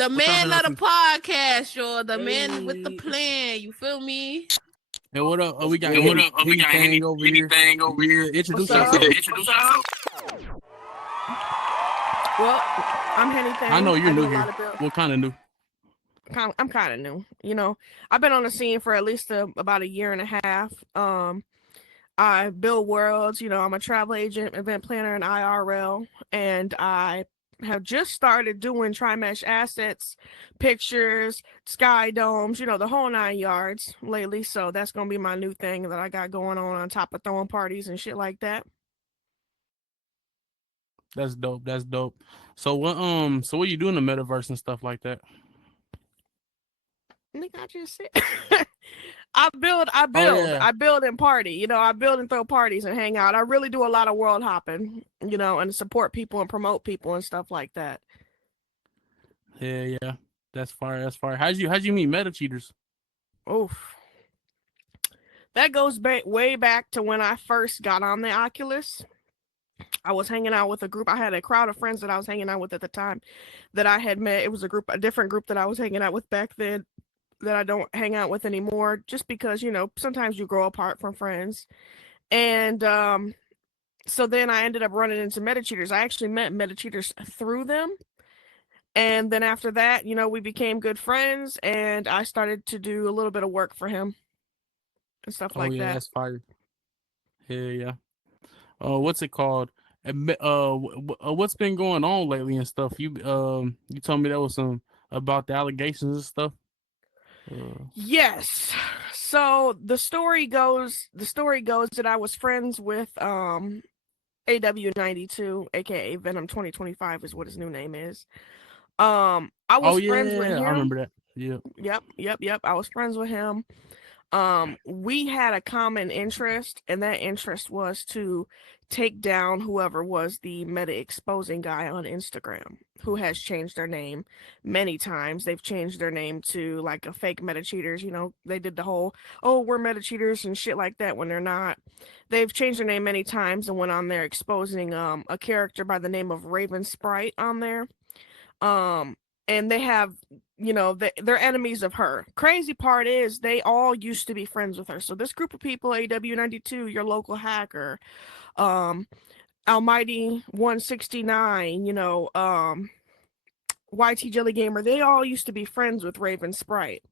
The man of the podcast, y'all. The man with the plan. You feel me? And what up? We got anything over here. Introduce yourself. Well, I'm anything. I know you're new here. What kind of new? I'm kind of new. You know, I've been on the scene for at least about a year and a half. I build worlds. You know, I'm a travel agent, event planner, and IRL, and I have just started doing tri-mesh assets, pictures, sky domes, you know, the whole 9 yards lately. So that's gonna be my new thing that I got going on top of throwing parties and shit like that. That's dope. So what you do in the metaverse and stuff like that? Nigga, I just said I build and party. You know, I build and throw parties and hang out. I really do a lot of world hopping, you know, and support people and promote people and stuff like that. Yeah. That's fire. How'd you meet meta cheaters? Oof. That goes way back to when I first got on the Oculus. I was hanging out with a group. I had a crowd of friends that I was hanging out with at the time that I had met. It was a different group that I was hanging out with back then that I don't hang out with anymore, just because, you know, sometimes you grow apart from friends. And so then I ended up running into meta cheaters. I actually met meta cheaters through them. And then after that, you know, we became good friends, and I started to do a little bit of work for him and stuff like that. That's fire. Yeah. What's it called? What's been going on lately and stuff? You told me there was some about the allegations and stuff. Yes. So the story goes that I was friends with Aw92, aka Venom 2025 is what his new name is. I was friends with him. I remember that. Yep. I was friends with him. We had a common interest, and that interest was to take down whoever was the meta exposing guy on Instagram, who has changed their name many times. They've changed their name to like a fake meta cheaters. You know, they did the whole, oh, we're meta cheaters and shit like that when they're not. They've changed their name many times and went on there exposing a character by the name of Raven Sprite on there. And they have, you know, they're enemies of her. Crazy part is they all used to be friends with her. So this group of people, Aw92, your local hacker, Almighty 169, you know, YT Jelly Gamer, they all used to be friends with Raven Sprite.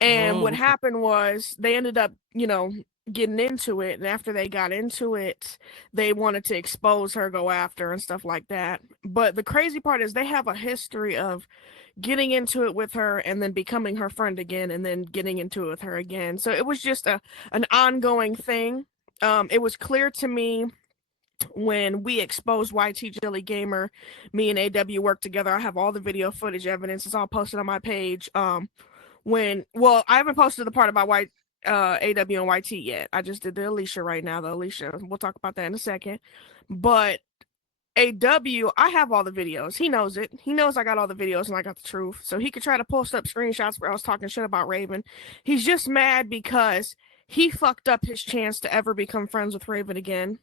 And what happened was they ended up, you know, getting into it, and after they got into it, they wanted to expose her, go after and stuff like that. But the crazy part is they have a history of getting into it with her and then becoming her friend again and then getting into it with her again. So it was just an ongoing thing. It was clear to me when we exposed YT Jelly Gamer, me and AW worked together. I have all the video footage evidence. It's all posted on my page. I haven't posted the part about AW and YT yet. I just did the Alicia right now, though. Alicia, we'll talk about that in a second. But AW, I have all the videos. He knows it. He knows I got all the videos and I got the truth. So he could try to post up screenshots where I was talking shit about Raven. He's just mad because he fucked up his chance to ever become friends with Raven again.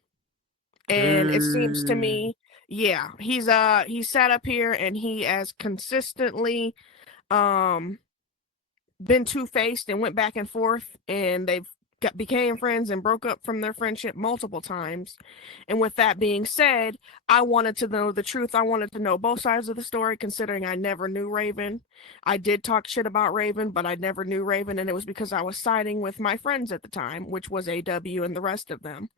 And it seems to me, yeah, he sat up here and he has consistently been two-faced and went back and forth, and they've became friends and broke up from their friendship multiple times. And with that being said, I wanted to know the truth. I wanted to know both sides of the story, considering I never knew Raven. I did talk shit about Raven, but I never knew Raven, and it was because I was siding with my friends at the time, which was AW and the rest of them.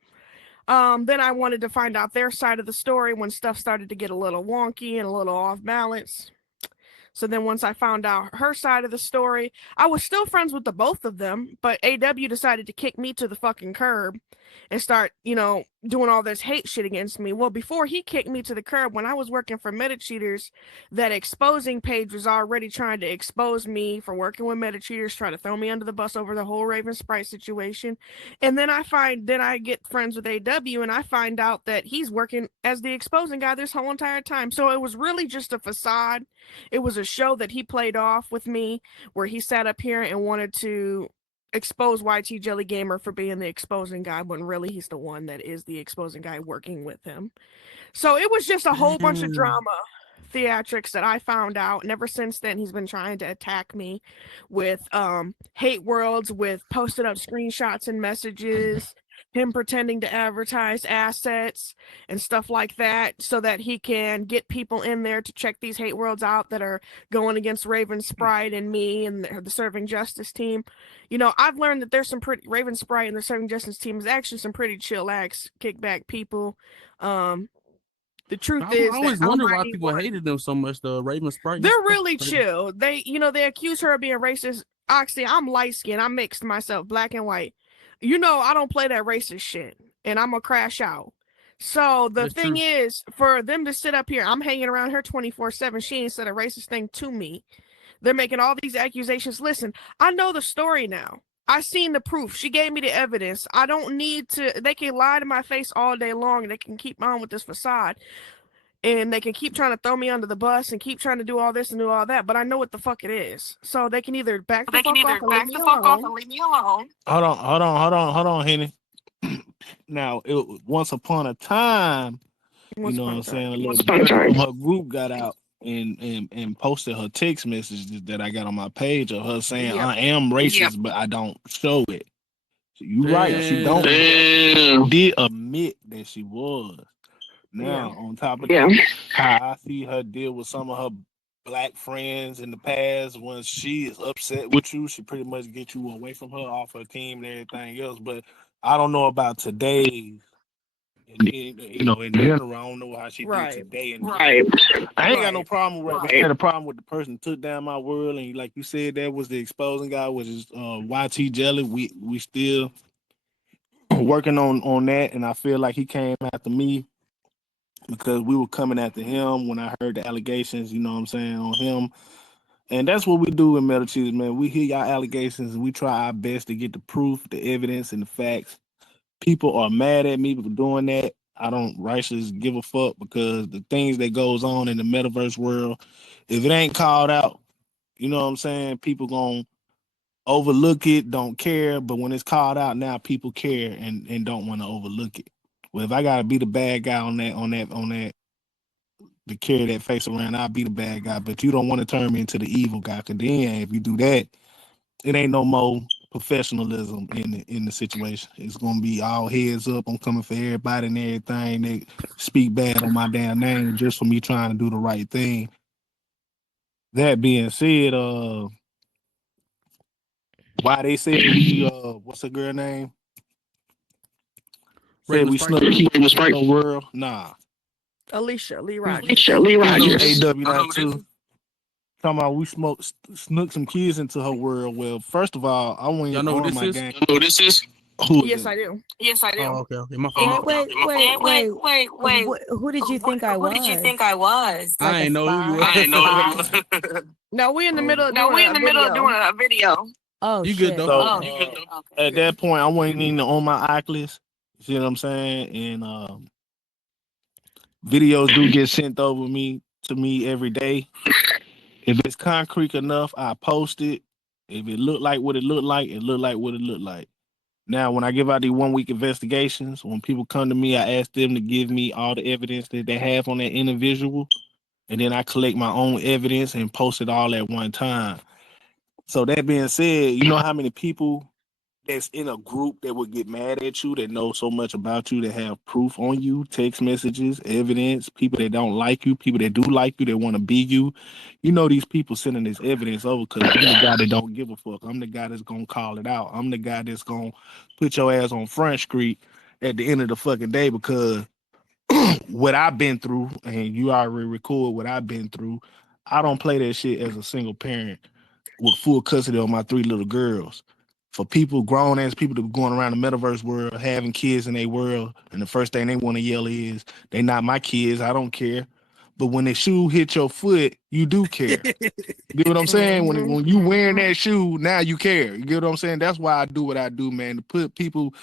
Then I wanted to find out their side of the story when stuff started to get a little wonky and a little off balance. So then once I found out her side of the story, I was still friends with the both of them, but AW decided to kick me to the fucking curb and start, you know, doing all this hate shit against me. Well, before he kicked me to the curb, when I was working for Meta Cheaters, that exposing page was already trying to expose me for working with Meta Cheaters, trying to throw me under the bus over the whole Raven Sprite situation. And then I get friends with AW and I find out that he's working as the exposing guy this whole entire time. So it was really just a facade. It was a show that he played off with me where he sat up here and wanted to expose YT Jelly Gamer for being the exposing guy when really he's the one that is the exposing guy working with him. So it was just a whole bunch of drama theatrics that I found out. And ever since then, he's been trying to attack me with hate worlds, with posted up screenshots and messages, him pretending to advertise assets and stuff like that so that he can get people in there to check these hate worlds out that are going against Raven Sprite and me and the Serving Justice team. You know, I've learned that there's some pretty Raven Sprite and the Serving Justice team is actually some pretty chillax, kickback people. The truth is, I always wonder why people hated them so much. The Raven Sprite, they're really chill. They, you know, they accuse her of being racist. Oxy, I'm light skinned. I'm mixed myself, black and white. You know, I don't play that racist shit, and I'm gonna crash out. So the thing is, for them to sit up here, I'm hanging around her 24/7. She ain't said a racist thing to me. They're making all these accusations. Listen, I know the story now. I seen the proof. She gave me the evidence. I don't need to. They can lie to my face all day long, and they can keep on with this facade, and they can keep trying to throw me under the bus and keep trying to do all this and do all that. But I know what the fuck it is. So they can either back the fuck off and leave me alone. Hold on, Henny. Now, once upon a time, you know what I'm saying, a little girl from her group got out and posted her text messages that I got on my page of her saying, I am racist, but I don't show it. So you right, she don't did admit that she was. Now, on top of that, how I see her deal with some of her black friends in the past, when she is upset with you, she pretty much get you away from her, off her team and everything else. But I don't know about today. You know, in general, I don't know how she did today. And I ain't got no problem with it. I had a problem with the person who took down my world, and like you said, that was the exposing guy, which is YT Jelly. We still working on that, and I feel like he came after me because we were coming after him when I heard the allegations, you know what I'm saying, on him. And that's what we do in Metal Cheese, man. We hear y'all allegations and we try our best to get the proof, the evidence, and the facts. People are mad at me for doing that. I don't righteously give a fuck, because the things that goes on in the metaverse world, if it ain't called out, you know what I'm saying, people gonna overlook it, don't care. But when it's called out now, people care and don't want to overlook it. Well, if I gotta be the bad guy on that, to carry that face around, I'll be the bad guy. But you don't want to turn me into the evil guy, because then if you do that, it ain't no more professionalism in the situation. It's gonna be all heads up. I'm coming for everybody and everything. They speak bad on my damn name just for me trying to do the right thing. That being said, why they said we what's the girl name? Said we snuck the world. Nah. Alicia Lee Rogers. AW92. Talking about we snuck some kids into her world. Well, first of all, I want you to know my gang. You know who this is? Yes, I do. Yes, I do. Oh, okay. My fault. Wait. Who did you think I was? I ain't know who you was. No, we in the middle of doing a video. Oh, you shit. good though? So, at that point, I wasn't even on my Oculus. You see what I'm saying? And videos do get sent over to me every day. If it's concrete enough, I post it. If it looked like what it looked like, it looked like what it looked like. Now, when I give out these 1 week investigations, when people come to me, I ask them to give me all the evidence that they have on that individual. And then I collect my own evidence and post it all at one time. So that being said, you know how many people that's in a group that would get mad at you, that know so much about you, that have proof on you, text messages, evidence, people that don't like you, people that do like you, that want to be you. You know, these people sending this evidence over because I'm the guy that don't give a fuck. I'm the guy that's going to call it out. I'm the guy that's going to put your ass on Front Street at the end of the fucking day, because what I've been through, and you already record what I've been through, I don't play that shit as a single parent with full custody of my 3 little girls. For people, grown ass people, that are going around the metaverse world, having kids in their world, and the first thing they want to yell is, "They not my kids. I don't care." But when the shoe hit your foot, you do care. You get what I'm saying? When you wearing that shoe, now you care. You get what I'm saying? That's why I do what I do, man, to put people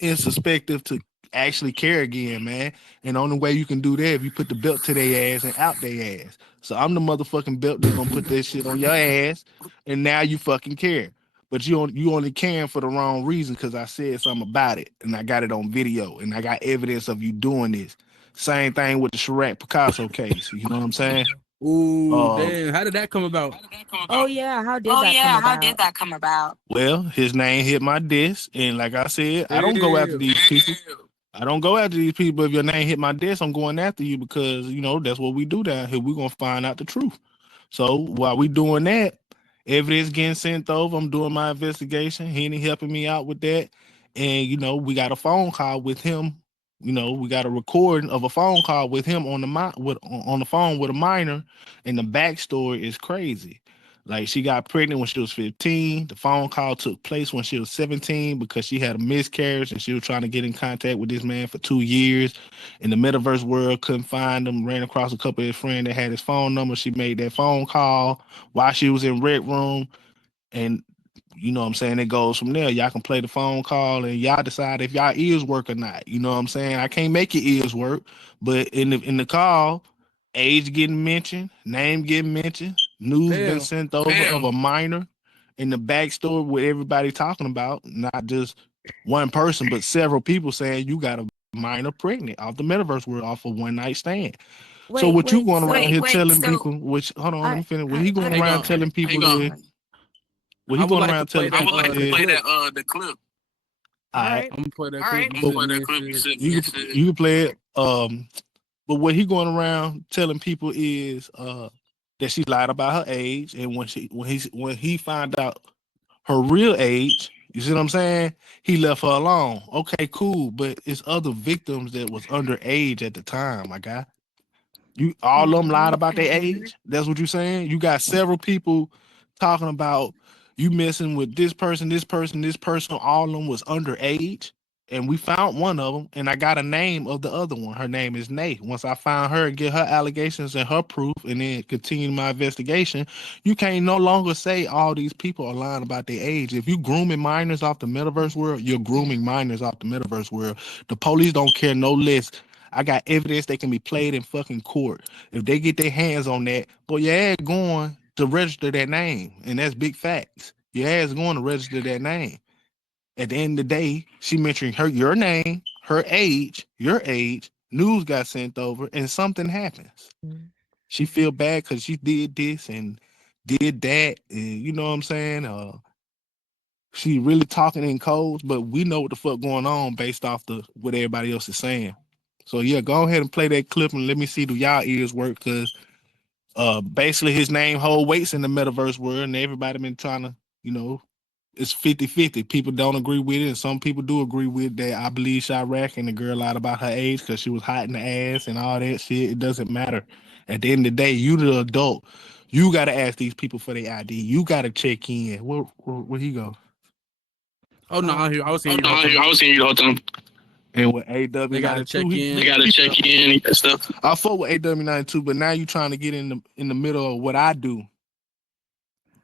in perspective to actually care again, man. And the only way you can do that if you put the belt to their ass and out their ass. So I'm the motherfucking belt that's gonna put that shit on your ass, and now you fucking care. But you only caring for the wrong reason, because I said something about it and I got it on video and I got evidence of you doing this. Same thing with the Chiraq Picasso case. You know what I'm saying? Ooh, damn! How did that come about? Oh yeah, how did that come about? Well, his name hit my desk, and like I said, I don't go after these people. I don't go after these people. If your name hit my desk, I'm going after you because that's what we do down here. We're gonna find out the truth. So while we doing that, evidence getting sent over. I'm doing my investigation. Henny helping me out with that, and we got a phone call with him. We got a recording of a phone call with him on the phone with a minor, and the backstory is crazy. Like she got pregnant when she was 15. The phone call took place when she was 17 because she had a miscarriage and she was trying to get in contact with this man for 2 years. In the metaverse world, couldn't find him, ran across a couple of his friends that had his phone number. She made that phone call while she was in Red Room. And you know what I'm saying? It goes from there. Y'all can play the phone call and y'all decide if y'all ears work or not. You know what I'm saying? I can't make your ears work, but in the call, age getting mentioned, name getting mentioned, news been sent over of a minor in the backstory with everybody talking about, not just one person, but several people saying you got a minor pregnant off the metaverse world off a one night stand. So what you going around here telling people, which hold on, let me finish. What he going around telling people is what he going around telling people is the clip. All right. I'm gonna play that clip. You can play it. But what he going around telling people is that she lied about her age, and when he found out her real age, you see what I'm saying? He left her alone. Okay, cool, but it's other victims that was underage at the time, my guy. You all of them lied about their age. That's what you're saying. You got several people talking about you messing with this person, this person, this person. All of them was underage, and we found one of them, and I got a name of the other one. Her name is Nay. Once I found her and get her allegations and her proof, and then continue my investigation, you can't no longer say all these people are lying about their age. If you grooming minors off the metaverse world, you're grooming minors off the metaverse world. The police don't care no less. I got evidence that can be played in fucking court. If they get their hands on that, boy, your ass going to register that name. And that's big facts. Your ass going to register that name. At the end of the day, she mentioned your name, her age, your age, news got sent over, and something happens. She feel bad because she did this and did that. And you know what I'm saying? She really talking in codes, but we know what the fuck going on based off what everybody else is saying. So yeah, go ahead and play that clip and let me see do y'all ears work, because basically his name hold weights in the metaverse world, and everybody been trying to, it's 50-50. People don't agree with it, and some people do agree with that. I believe Chiraq and the girl lied about her age because she was hot in the ass and all that shit. It doesn't matter. At the end of the day, you the adult. You got to ask these people for their ID. You got to check in. Where he go? Oh no, I was saying you the whole time. And with AW92, they gotta check in. They gotta check in and stuff. I fuck with AW92, but now you trying to get in the middle of what I do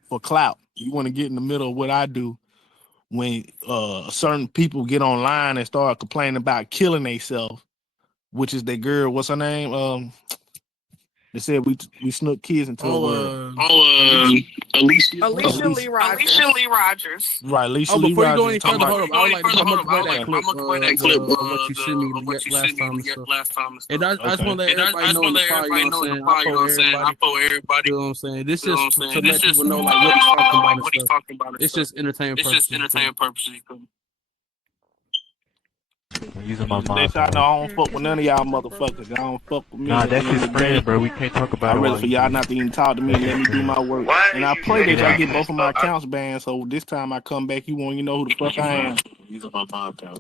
for clout. You want to get in the middle of what I do when certain people get online and start complaining about killing themselves, which is that girl. What's her name? They said we snuck kids into the world. Alicia Lee Rogers. Right, Alicia Oh, Lee before you Rogers. go any further, hold up. I would like to come up and play that clip. What you sent me last time and stuff. And I just want to let everybody know in the car, you know what I'm saying? I for everybody. You know what I'm saying? This is to let people know like what he's talking about and stuff. It's just entertainment purposes. I'm using my They mind I power. don't fuck with none of y'all motherfuckers. Y'all don't fuck with me. Nah, that's his friend, bro. We can't talk about I'd it rather while for you y'all do not to it. even talk to me and let me do my work. And I pray that y'all get both of my accounts banned. So this time I come back, you know who the fuck I am. Using my mind power.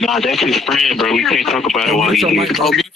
Nah, that's his friend, bro. We can't talk about it while you do it.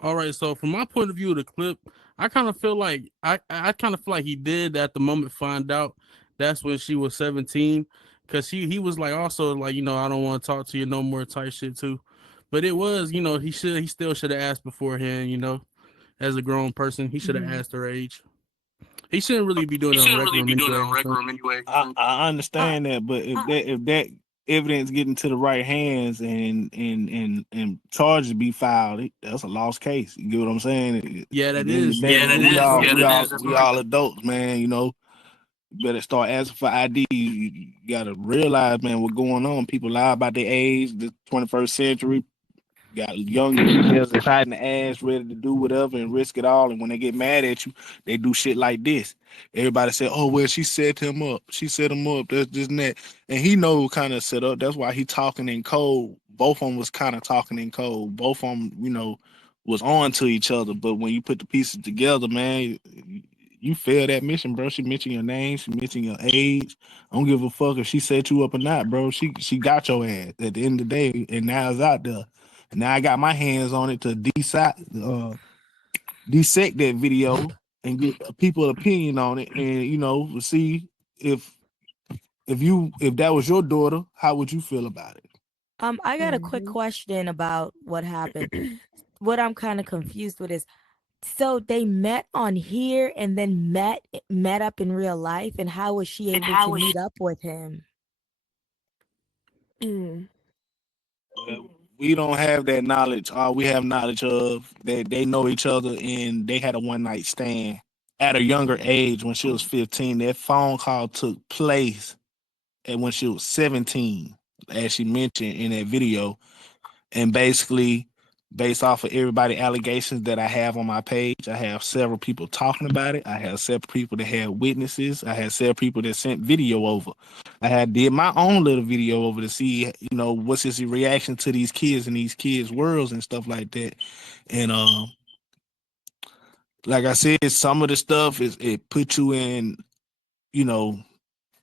All right, so from my point of view of the clip, I kind of feel like I kind of feel like he did at the moment find out that's when she was 17, because he was like also like, I don't want to talk to you no more type shit too. But it was, he still should have asked beforehand, as a grown person, he should have asked her age. He shouldn't really be doing it on Rec Room anyway. I understand that, but if that evidence get into the right hands and charges be filed, that's a lost case. You get what I'm saying? Yeah, that is. We all adults, man. You better start asking for ID. You gotta realize, man, what's going on. People lie about their age. The 21st century. Got young females that's hiding the ass, ready to do whatever and risk it all. And when they get mad at you, they do shit like this. Everybody say, "Oh well, she set him up. She set him up. That's this and that." And he know kind of set up. That's why he talking in code. Both of them was kind of talking in code. Both of them, was on to each other. But when you put the pieces together, man, you fail that mission, bro. She mentioned your name. She mentioned your age. I don't give a fuck if she set you up or not, bro. She got your ass at the end of the day, and now it's out there. And now I got my hands on it to dissect that video and get people's opinion on it, and see if that was your daughter, how would you feel about it? I got a quick question about what happened. What I'm kind of confused with is, so they met on here and then met up in real life, and how was she able to meet up with him? We don't have that knowledge. All we have knowledge of that they know each other and they had a one night stand at a younger age when she was 15. That phone call took place and when she was 17, as she mentioned in that video. And basically, based off of everybody allegations that I have on my page, I have several people talking about it. I have several people that had witnesses. I had several people that sent video over. I did my own little video over to see, what's his reaction to these kids and these kids' worlds and stuff like that. And like I said, some of the stuff it put you in, in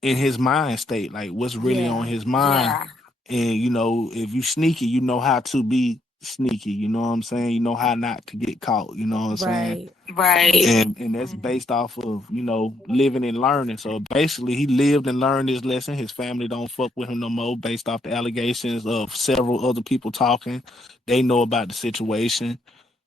his mind state, like what's really on his mind. Yeah. And if you sneaky, you know how to be sneaky. You know what I'm saying? You know how not to get caught. You know what I'm saying? Right. And that's based off of living and learning. So basically, he lived and learned his lesson. His family don't fuck with him no more, based off the allegations of several other people talking. They know about the situation.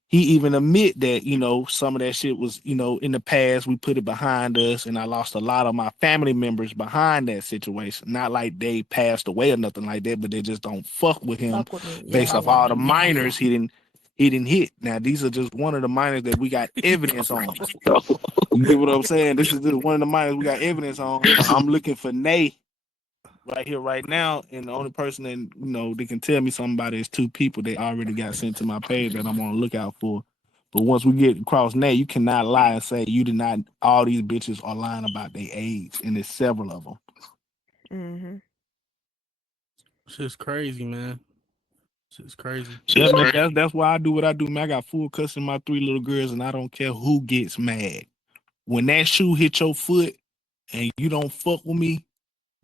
He even admit that, some of that shit was, in the past, we put it behind us, and I lost a lot of my family members behind that situation. Not like they passed away or nothing like that, but they just don't fuck with him based off all the minors he didn't hit. Now, these are just one of the minors that we got evidence on. You get what I'm saying? This is just one of the minors we got evidence on. I'm looking for Nay right here, right now, and the only person that they can tell me something about it is two people they already got sent to my page that I'm on the lookout for. But once we get across that, you cannot lie and say you did not. All these bitches are lying about their age, and there's several of them. Mm-hmm. Shit's crazy, man. Shit's crazy. Yeah, man, that's why I do what I do, man. I got full custody of my 3 little girls, and I don't care who gets mad. When that shoe hit your foot and you don't fuck with me,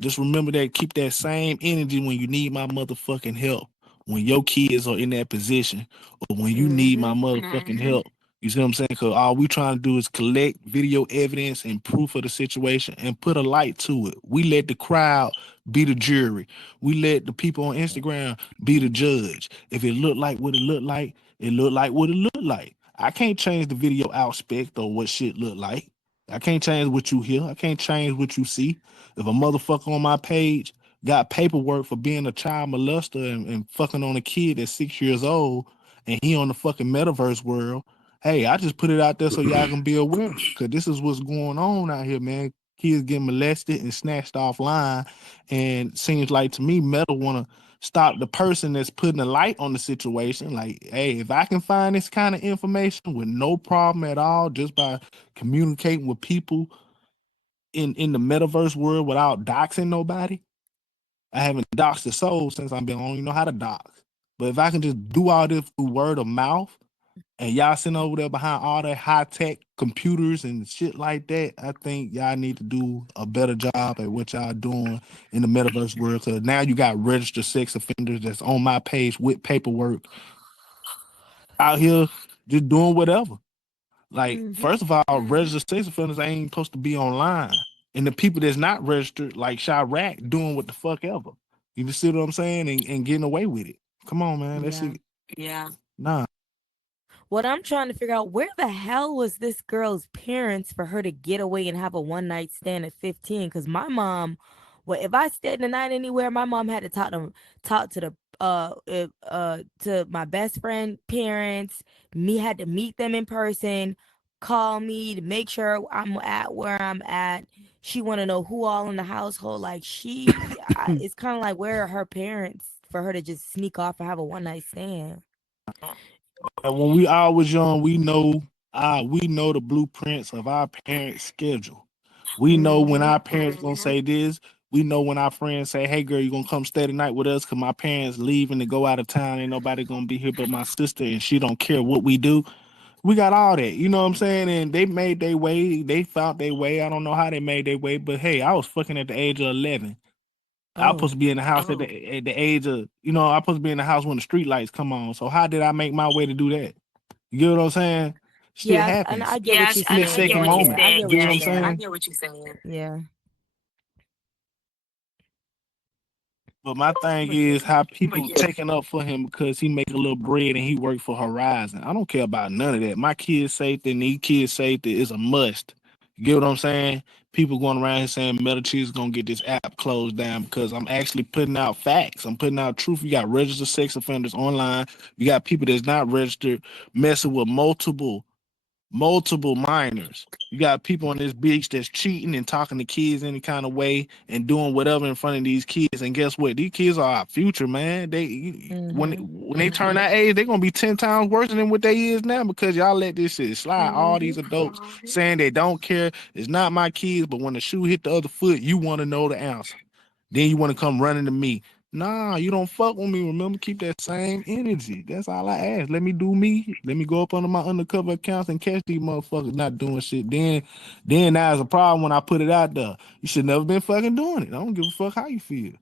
just remember that. Keep that same energy when you need my motherfucking help. When your kids are in that position, or when you need my motherfucking help. You see what I'm saying? Because all we trying to do is collect video evidence and proof of the situation and put a light to it. We let the crowd be the jury. We let the people on Instagram be the judge. If it looked like what it looked like, it looked like what it looked like. I can't change the video aspect or what shit look like. I can't change what you hear. I can't change what you see. If a motherfucker on my page got paperwork for being a child molester and fucking on a kid that's 6 years old and he on the fucking metaverse world, hey, I just put it out there so y'all can be aware. Because this is what's going on out here, man. Kids getting molested and snatched offline. And seems like to me, Meta want to stop the person that's putting a light on the situation. Like, hey, if I can find this kind of information with no problem at all, just by communicating with people in the metaverse world without doxing nobody. I haven't doxed a soul since I've been on. I don't even know how to dox. But if I can just do all this through word of mouth, and y'all sitting over there behind all that high-tech computers and shit like that, I think y'all need to do a better job at what y'all doing in the metaverse world. Because now you got registered sex offenders that's on my page with paperwork out here just doing whatever. Like, first of all, registered sex offenders ain't supposed to be online. And the people that's not registered, like Chiraq, doing what the fuck ever. You see what I'm saying? And getting away with it. Come on, man. That shit. Yeah. Nah. What I'm trying to figure out, where the hell was this girl's parents for her to get away and have a one night stand at 15? Because my mom, well, if I stayed the night anywhere, my mom had to talk to the to my best friend parents. Me had to meet them in person, call me to make sure I'm at where I'm at. She want to know who all in the household. Like it's kind of like, where are her parents for her to just sneak off and have a one night stand? And when we all was young, we know the blueprints of our parents' schedule. We know when our parents gonna say this. We know when our friends say, "Hey, girl, you gonna come stay the night with us?" Cause my parents leaving to go out of town. Ain't nobody gonna be here but my sister, and she don't care what we do. We got all that, you know what I'm saying? And they made their way. They found their way. I don't know how they made their way, but hey, I was fucking at the age of 11. I was supposed to be in the house at the age of, I'm supposed to be in the house when the street lights come on. So how did I make my way to do that? You get what I'm saying? Shit Yeah, and happens. I get what you're Split saying. second moment. I get You what know you're what I'm saying? saying. I get what you're saying. Yeah. But my thing is how people taking up for him because he make a little bread and he work for Horizon. I don't care about none of that. My kids' safety and these kids' safety is a must. You get what I'm saying? People going around here saying Metal Cheese is gonna get this app closed down because I'm actually putting out facts. I'm putting out truth. You got registered sex offenders online. You got people that's not registered messing with multiple minors. You got people on this beach that's cheating and talking to kids any kind of way and doing whatever in front of these kids. And guess what? These kids are our future, man. When they turn that age, they're gonna be 10 times worse than what they is now because y'all let this shit slide. All these adults saying they don't care. It's not my kids, but when the shoe hit the other foot, you want to know the answer. Then you want to come running to me. Nah, you don't fuck with me. Remember, keep that same energy. That's all I ask. Let me do me. Let me go up under my undercover accounts and catch these motherfuckers not doing shit. Then there's a problem when I put it out there. You should never been fucking doing it. I don't give a fuck how you feel.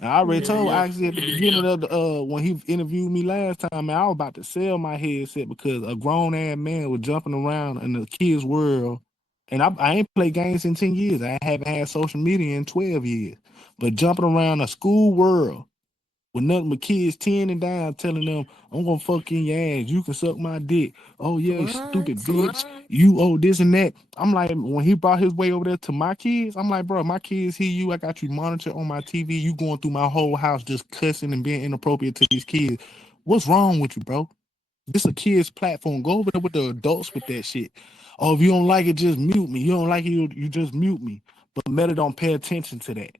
And I already told Oxy at the beginning of the when he interviewed me last time, man, I was about to sell my headset because a grown ass man was jumping around in the kids' world. And I ain't played games in 10 years. I haven't had social media in 12 years. But jumping around a school world with nothing but kids 10 and down telling them, I'm gonna fuck in your ass, you can suck my dick. Oh yeah, you stupid bitch. You owe this and that. I'm like, when he brought his way over there to my kids, I'm like, bro, my kids hear you. I got you monitored on my TV. You going through my whole house just cussing and being inappropriate to these kids. What's wrong with you, bro? This a kids platform. Go over there with the adults with that shit. Oh, if you don't like it, just mute me. You don't like it, you just mute me. But Meta don't pay attention to that.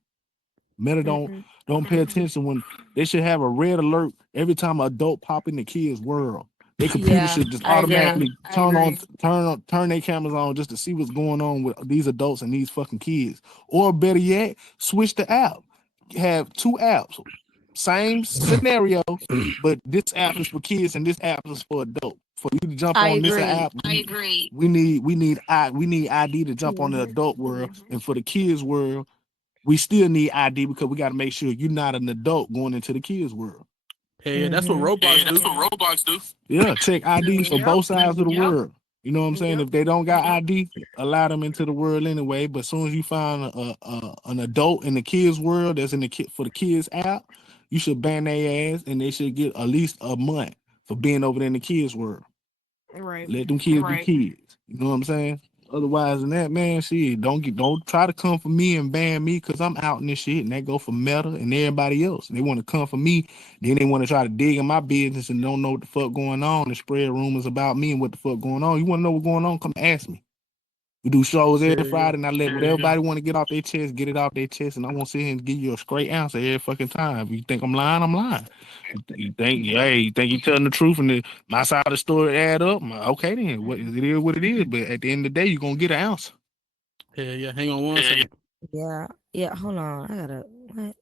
Meta don't pay attention when they should have a red alert every time an adult pop in the kids' world. Their computer should just automatically turn their cameras on just to see what's going on with these adults and these fucking kids. Or better yet, switch the app. Have two apps, same scenario, but this app is for kids and this app is for adults. For you to jump I on this agree. app, we need ID to jump on the adult world, and for the kids world, we still need ID because we got to make sure you're not an adult going into the kids' world. Hey, that's what Roblox do. Yeah, check ID for both sides of the world. You know what I'm saying? If they don't got ID, allow them into the world anyway. But as soon as you find an adult in the kids' world that's in the for the kids app, you should ban their ass and they should get at least a month for being over there in the kids' world. Right. Let them kids be kids. You know what I'm saying? Otherwise than that, man, shit, don't try to come for me and ban me because I'm out in this shit, and that go for Meta and everybody else. They want to come for me, then they want to try to dig in my business and don't know what the fuck going on and spread rumors about me and what the fuck going on. You want to know what's going on? Come ask me. We do shows every Friday, and I let what everybody want to get off their chest, get it off their chest, and I won't sit here and give you a straight answer every fucking time. If you think I'm lying, I'm lying. You think you telling the truth and my side of the story add up? Okay, then what it is what it is. But at the end of the day, you're gonna get an answer. Yeah. Hang on one second. Yeah. Hold on. I gotta what?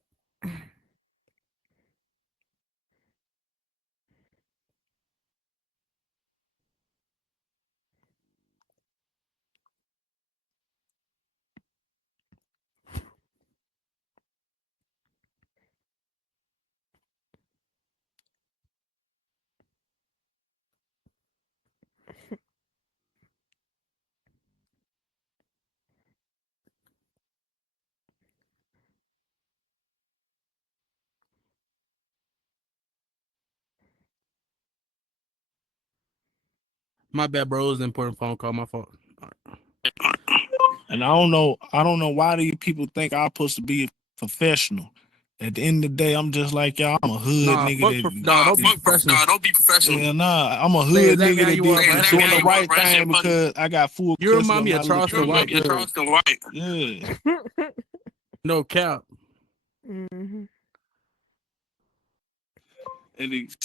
My bad, bro. It was an important phone call. My fault. And I don't know why these people think I'm supposed to be professional. At the end of the day, I'm just like y'all. I'm a hood nigga. Don't be professional. Don't be professional. Yeah, nah, I'm a Say hood exactly nigga how that you are, bro. That shit doing the funny. right thing because I got full You custody remind me of of my little Charleston White. Yeah. No cap. Mm-hmm. And he's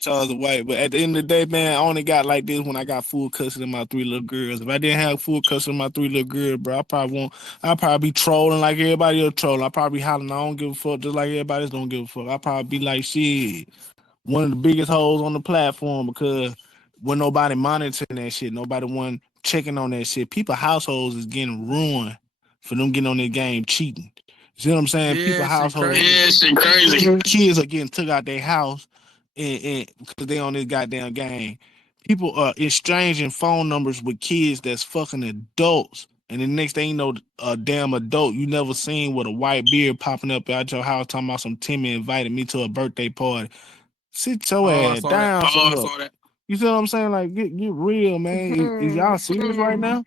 Charles White. But at the end of the day, man, I only got like this when I got full custody of my 3 little girls. If I didn't have full custody of my 3 little girls, bro, I'll probably be trolling like everybody else trolling. I'll probably be hollering, I don't give a fuck, just like everybody else don't give a fuck. I'll probably be like, shit, one of the biggest hoes on the platform because when nobody monitoring that shit, nobody one checking on that shit. People households is getting ruined for them getting on their game cheating. You see what I'm saying? Yeah, People households, crazy. Kids are getting took out their house and because they on this goddamn game. People are exchanging phone numbers with kids that's fucking adults. And the next thing you know, a damn adult you never seen with a white beard popping up out your house talking about some Timmy invited me to a birthday party. Sit your ass down. I saw that. You see what I'm saying? Like, get real, man. Is y'all serious right now?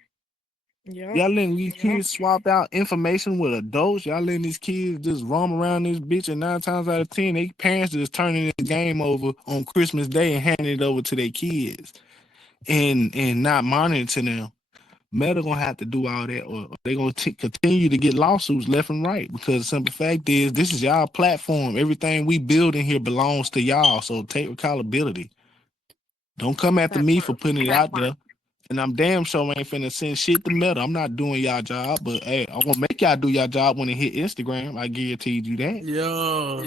Yeah. Y'all letting these kids swap out information with adults. Y'all letting these kids just roam around this bitch, and 9 times out of 10, they parents just turning this game over on Christmas Day and handing it over to their kids, and not monitoring them. Meta gonna have to do all that, or they gonna continue to get lawsuits left and right. Because the simple fact is, this is y'all platform. Everything we build in here belongs to y'all. So take accountability. Don't come after me for putting it out there. And I'm damn sure ain't finna send shit to Meta. I'm not doing y'all job, but hey, I'm gonna make y'all do y'all job when it hit Instagram. I guaranteed you that. Yeah.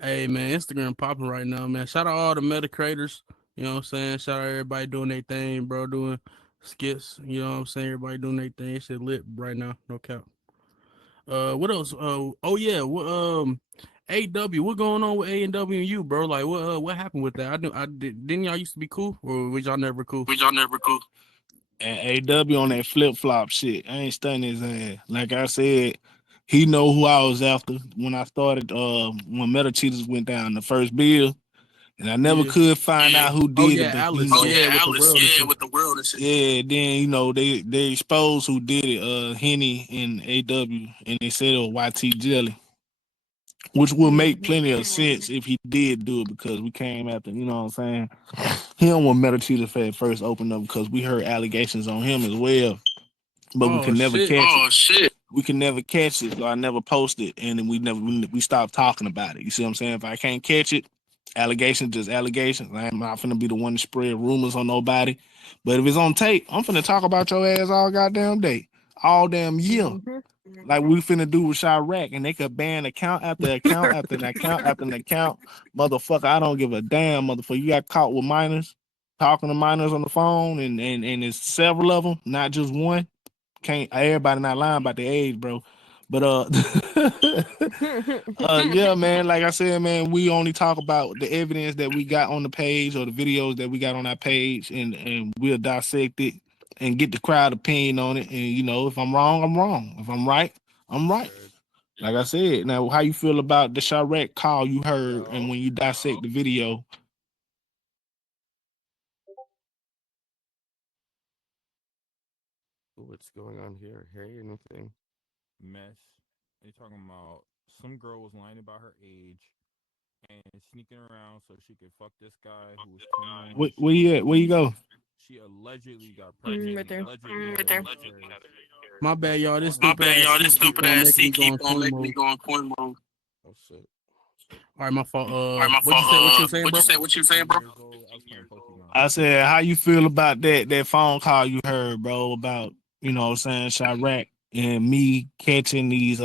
Hey man, Instagram popping right now, man. Shout out all the Meta creators. You know what I'm saying? Shout out everybody doing their thing, bro. Doing skits. You know what I'm saying? Everybody doing their thing. Shit lit right now. No cap. What else? Oh yeah. What AW? What going on with A&W and you, bro? Like what happened with that? Didn't y'all used to be cool, or was y'all never cool? And AW on that flip flop shit. I ain't stunning his ass. Like I said, he know who I was after when I started. When Meta Cheetahs went down the first bill, and I never could find out who did it. But Alice. With the world and shit. Yeah, then you know they exposed who did it. Henny and AW, and they said it was YT Jelly, which would make plenty of sense if he did do it because we came after, you know what I'm saying? He don't want Meta Cheetah first open up because we heard allegations on him as well, but we could never catch it. We can never catch it, so I never posted, and then we stopped talking about it. You see what I'm saying? If I can't catch it, allegations just allegations. I'm not finna be the one to spread rumors on nobody. But if it's on tape, I'm finna talk about your ass all goddamn day, all damn year. Like we finna do with Chiraq, and they could ban account after account after an account after an account. Motherfucker, I don't give a damn, motherfucker. You got caught with minors, talking to minors on the phone, and it's several of them, not just one. Can't everybody not lying about their age, bro. But yeah, man. Like I said, man, we only talk about the evidence that we got on the page or the videos that we got on our page, and we'll dissect it and get the crowd opinion on it. And you know, if I'm wrong, I'm wrong. If I'm right, I'm right. Like I said, now how you feel about the Chiraq call you heard and when you dissect the video? What's going on here? Hey, anything? Mess. They talking about some girl was lying about her age and sneaking around so she could fuck this guy who was 21. Where you at? Where you go? She allegedly got pregnant. Right there. My bad, y'all. This stupid ass keep on making me go on point mode. Oh shit. All right, my fault. What you saying, bro? I said, how you feel about that phone call you heard, bro, about, you know what I'm saying, Chiraq and me catching these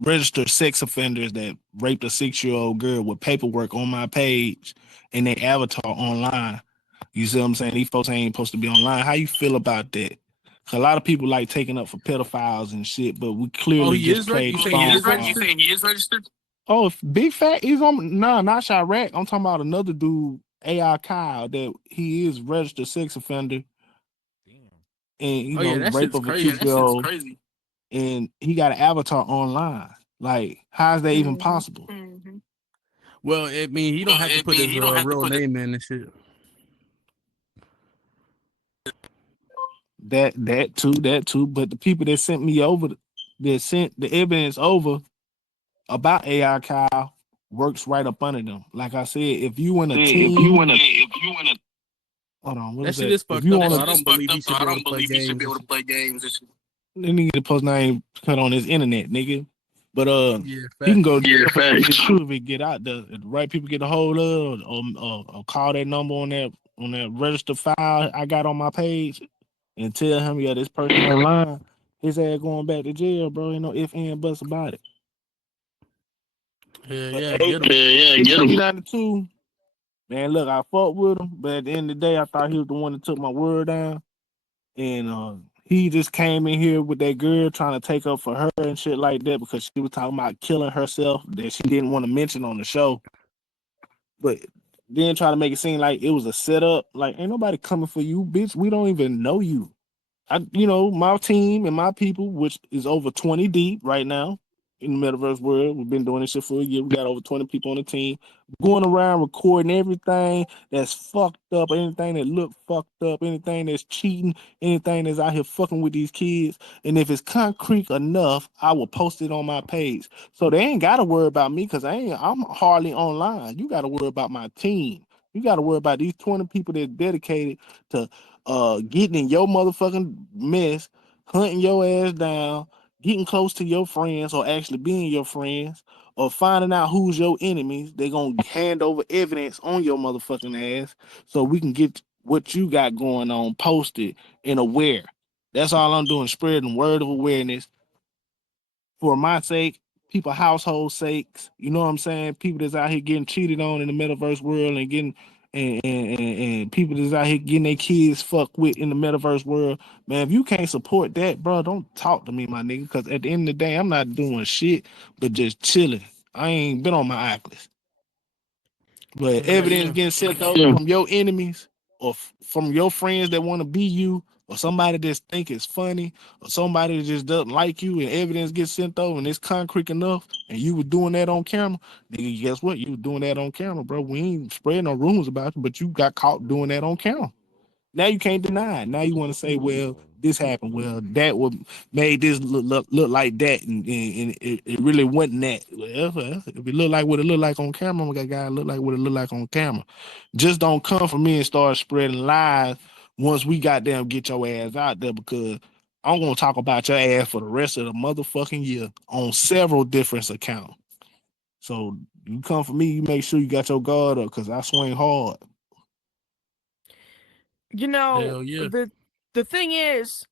registered sex offenders that raped a 6-year-old girl with paperwork on my page and they avatar online. You see what I'm saying? These folks ain't supposed to be online. How you feel about that? A lot of people like taking up for pedophiles and shit, but we clearly just played the phone call. You saying he is registered? Oh, if Big Fat is on, not Chiraq. I'm talking about another dude, AI Kyle, that he is registered sex offender. Damn. And you know, rape of a 2-year-old. And he got an avatar online. Like, how is that even possible? Well, I mean, he don't have to put his real name in and shit. That too. But the people that sent me over, that sent the evidence over about AI Kyle works right up under them. Like I said, if you in a team, hold on, what That is shit that? is fucked up. I don't believe he should be able to play games. The nigga that post name cut on his internet, nigga. But Yeah, he can facts. go if it get out there. If the right people get a hold of, or call that number on that register file I got on my page, and tell him, yeah, this person ain't lying. His ass going back to jail, bro. Ain't no if and buts about it. Yeah, get him. Get him. 92, man. Look, I fought with him, but at the end of the day, I thought he was the one that took my word down, and he just came in here with that girl trying to take up for her and shit like that because she was talking about killing herself that she didn't want to mention on the show, but then try to make it seem like it was a setup. Like, ain't nobody coming for you, bitch. We don't even know you. My team and my people, which is over 20 deep right now in the metaverse world. We've been doing this shit for a year. We got over 20 people on the team going around recording everything that's fucked up, anything that look fucked up, anything that's cheating, anything that's out here fucking with these kids. And if it's concrete enough, I will post it on my page. So they ain't got to worry about me because I'm hardly online. You got to worry about my team. You got to worry about these 20 people that's dedicated to getting in your motherfucking mess, hunting your ass down, getting close to your friends or actually being your friends, or finding out who's your enemies. They're gonna hand over evidence on your motherfucking ass so we can get what you got going on posted and aware. That's all I'm doing, spreading word of awareness for my sake, people household sakes. You know what I'm saying? People that's out here getting cheated on in the metaverse world and getting and people that's out here getting their kids fucked with in the metaverse world. Man, if you can't support that, bro, don't talk to me, my nigga. Because at the end of the day, I'm not doing shit but just chilling. I ain't been on my Oculus. But evidence getting sent over from your enemies or from your friends that want to be you, or somebody that think it's funny, or somebody that just doesn't like you, and evidence gets sent over and it's concrete enough, and you were doing that on camera, nigga, guess what? You were doing that on camera, bro. We ain't spreading no rumors about you, but you got caught doing that on camera. Now you can't deny it. Now you want to say, well, this happened. Well, that would made this look like that, and it really wasn't that. Well, if it looked like what it looked like on camera, we got guy look like what it looked like on camera. Just don't come for me and start spreading lies once we goddamn get your ass out there, because I'm gonna talk about your ass for the rest of the motherfucking year on several different accounts. So you come for me, you make sure you got your guard up, because I swing hard. You know, Hell yeah. the thing is,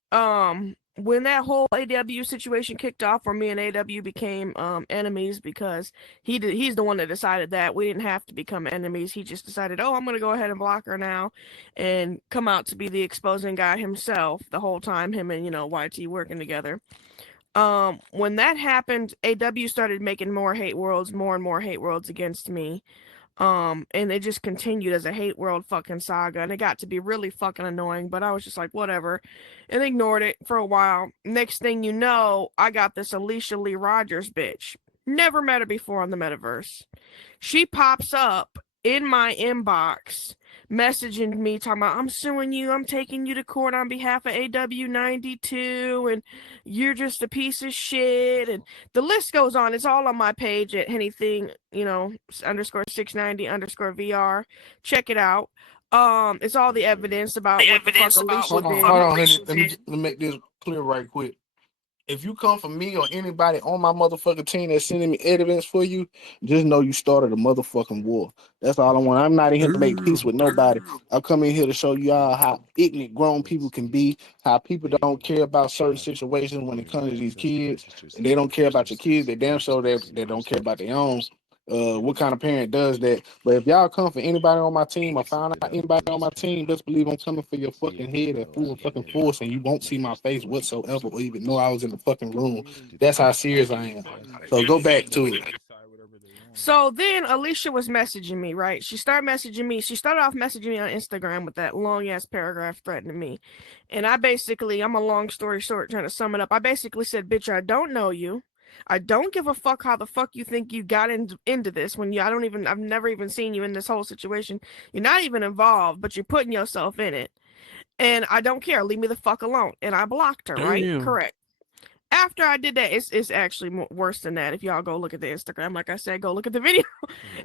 when that whole AW situation kicked off, where me and AW became enemies, because he's the one that decided that we didn't have to become enemies. He just decided, oh, I'm gonna go ahead and block her now, and come out to be the exposing guy himself the whole time. Him and YT working together. When that happened, AW started making more and more hate worlds against me. And it just continued as a hate world fucking saga, and it got to be really fucking annoying, but I was just like, whatever, and ignored it for a while. Next thing you know, I got this Alicia Lee Rogers bitch. Never met her before on the metaverse. She pops up in my inbox, messaging me, talking about, I'm suing you, I'm taking you to court on behalf of Aw92, and you're just a piece of shit, and the list goes on. It's all on my page at anything, underscore 690 underscore VR. Check it out. It's all the evidence about what the fuck Alicia did. Hold on, let me make this clear right quick. If you come for me or anybody on my motherfucking team that's sending me evidence for you, just know you started a motherfucking war. That's all I want. I'm not in here to make peace with nobody. I come in here to show y'all how ignorant grown people can be, how people don't care about certain situations when it comes to these kids, and they don't care about your kids. They damn sure they don't care about their own. What kind of parent does that? But if y'all come for anybody on my team or found out anybody on my team, just believe I'm coming for your fucking head at full fucking force, and you won't see my face whatsoever or even know I was in the fucking room. That's how serious I am. So go back to it. So then Alicia was messaging me, right? She started off messaging me on Instagram with that long ass paragraph threatening me. And I'm a long story short, trying to sum it up. I basically said, bitch, I don't know you. I don't give a fuck how the fuck you think you got into this when I've never even seen you in this whole situation. You're not even involved, but you're putting yourself in it. And I don't care. Leave me the fuck alone. And I blocked her, right? Damn. Correct. After I did that, it's actually worse than that. If y'all go look at the Instagram, like I said, go look at the video.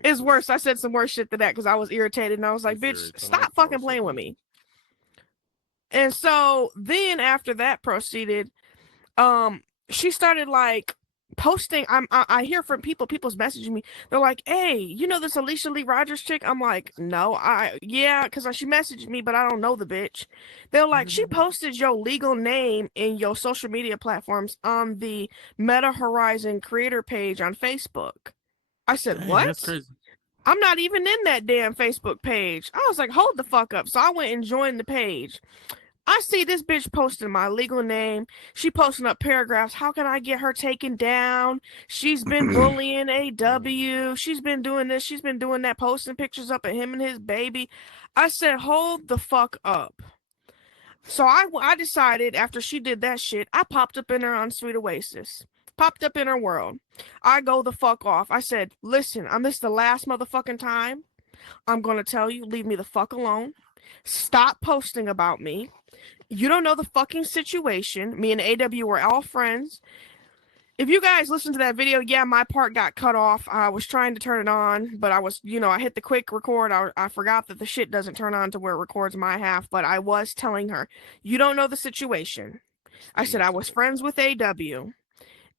It's worse. I said some worse shit than that because I was irritated and I was like, bitch, stop fucking playing with me. And so then after that proceeded, she started like posting. I hear from people's messaging me. They're like, hey, you know this Alicia Lee Rogers chick? I'm like, no, because she messaged me, but I don't know the bitch. They're like, she posted your legal name in your social media platforms on the Meta Horizon creator page on Facebook. I said, Dang, what? that's crazy. I'm not even in that damn Facebook page. I was like, hold the fuck up. So I went and joined the page. I see this bitch posting my legal name. She posting up paragraphs. How can I get her taken down? She's been bullying AW. She's been doing this. She's been doing that, posting pictures up of him and his baby. I said, hold the fuck up. So I decided after she did that shit, I popped up in her on Sweet Oasis. Popped up in her world. I go the fuck off. I said, listen, this the last motherfucking time. I'm going to tell you, leave me the fuck alone. Stop posting about me. You don't know the fucking situation. Me and AW were all friends. If you guys listen to that video, yeah, my part got cut off. I was trying to turn it on, but I was, I hit the quick record. I forgot that the shit doesn't turn on to where it records my half, but I was telling her, you don't know the situation. I said I was friends with AW.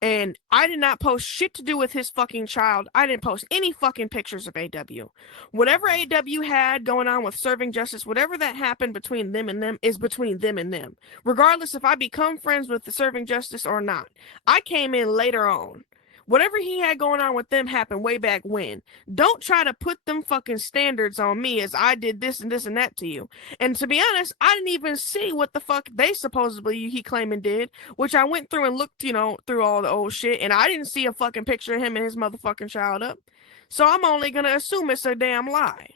And I did not post shit to do with his fucking child. I didn't post any fucking pictures of AW. Whatever AW had going on with serving justice, whatever that happened between them and them is between them and them. Regardless if I become friends with the serving justice or not. I came in later on. Whatever he had going on with them happened way back when. Don't try to put them fucking standards on me as I did this and this and that to you. And to be honest, I didn't even see what the fuck they supposedly he claiming did, which I went through and looked, through all the old shit, and I didn't see a fucking picture of him and his motherfucking child up. So I'm only gonna assume it's a damn lie.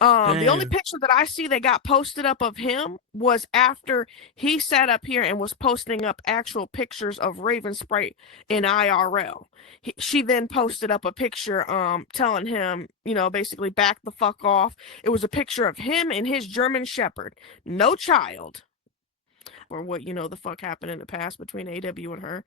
The only picture that I see that got posted up of him was after he sat up here and was posting up actual pictures of Raven Sprite in IRL. She then posted up a picture telling him, basically back the fuck off. It was a picture of him and his German Shepherd, no child. Or what, the fuck happened in the past between AW and her.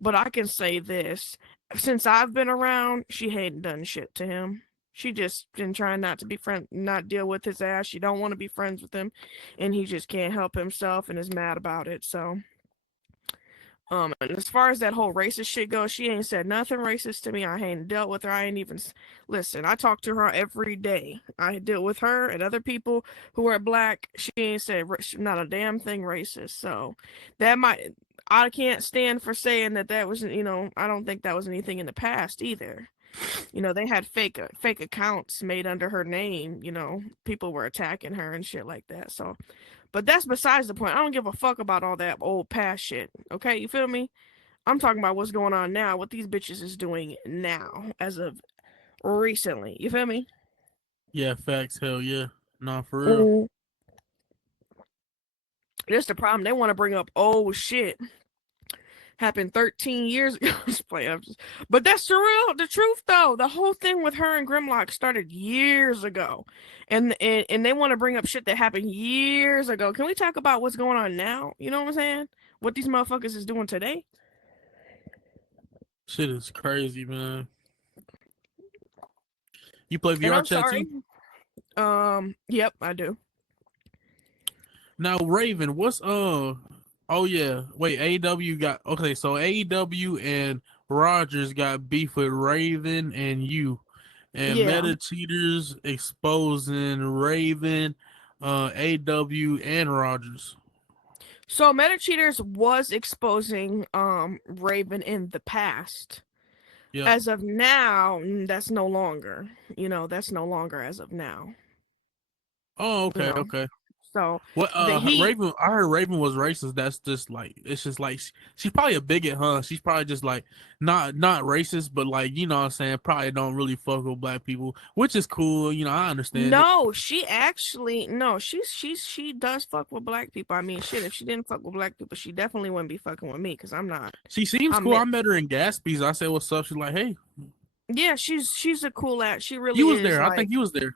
But I can say this, since I've been around, she hadn't done shit to him. She just been trying not to be not deal with his ass. She don't want to be friends with him, and he just can't help himself and is mad about it. So, and as far as that whole racist shit goes, she ain't said nothing racist to me. I ain't dealt with her. I ain't even listen. I talk to her every day. I deal with her and other people who are black. She ain't said not a damn thing racist. So that I can't stand for saying that wasn't. I don't think that was anything in the past either. They had fake accounts made under her name. People were attacking her and shit like that. So, but that's besides the point. I don't give a fuck about all that old past shit. Okay, you feel me? I'm talking about what's going on now, what these bitches is doing now, as of recently. You feel me? Yeah, facts. Hell yeah. Nah, for real. That's the problem. They want to bring up old shit. Happened 13 years ago. But that's the truth though. The whole thing with her and Grimlock started years ago. And they want to bring up shit that happened years ago. Can we talk about what's going on now? You know what I'm saying? What these motherfuckers is doing today? Shit is crazy, man. You play VR chat too? Yep, I do. Now, Raven, what's oh yeah, wait, AEW got okay, so AEW and Rogers got beef with Raven and you. And Meta Cheaters exposing Raven, AW and Rogers. So Meta Cheaters was exposing Raven in the past. Yep. As of now, that's no longer. That's no longer as of now. Oh, okay, okay. So What Raven? I heard Raven was racist. That's just like it's just like she's probably a bigot, huh? She's probably just like not racist, but like you know what I'm saying. Probably don't really fuck with black people, which is cool. You know, I understand. No, she does fuck with black people. I mean, shit, if she didn't fuck with black people, she definitely wouldn't be fucking with me because I'm not. She seems cool. I met her in Gatsby's. I said, "What's up?" She's like, "Hey." Yeah, she's a cool ass. She really You was is. there. Like, I think you was there.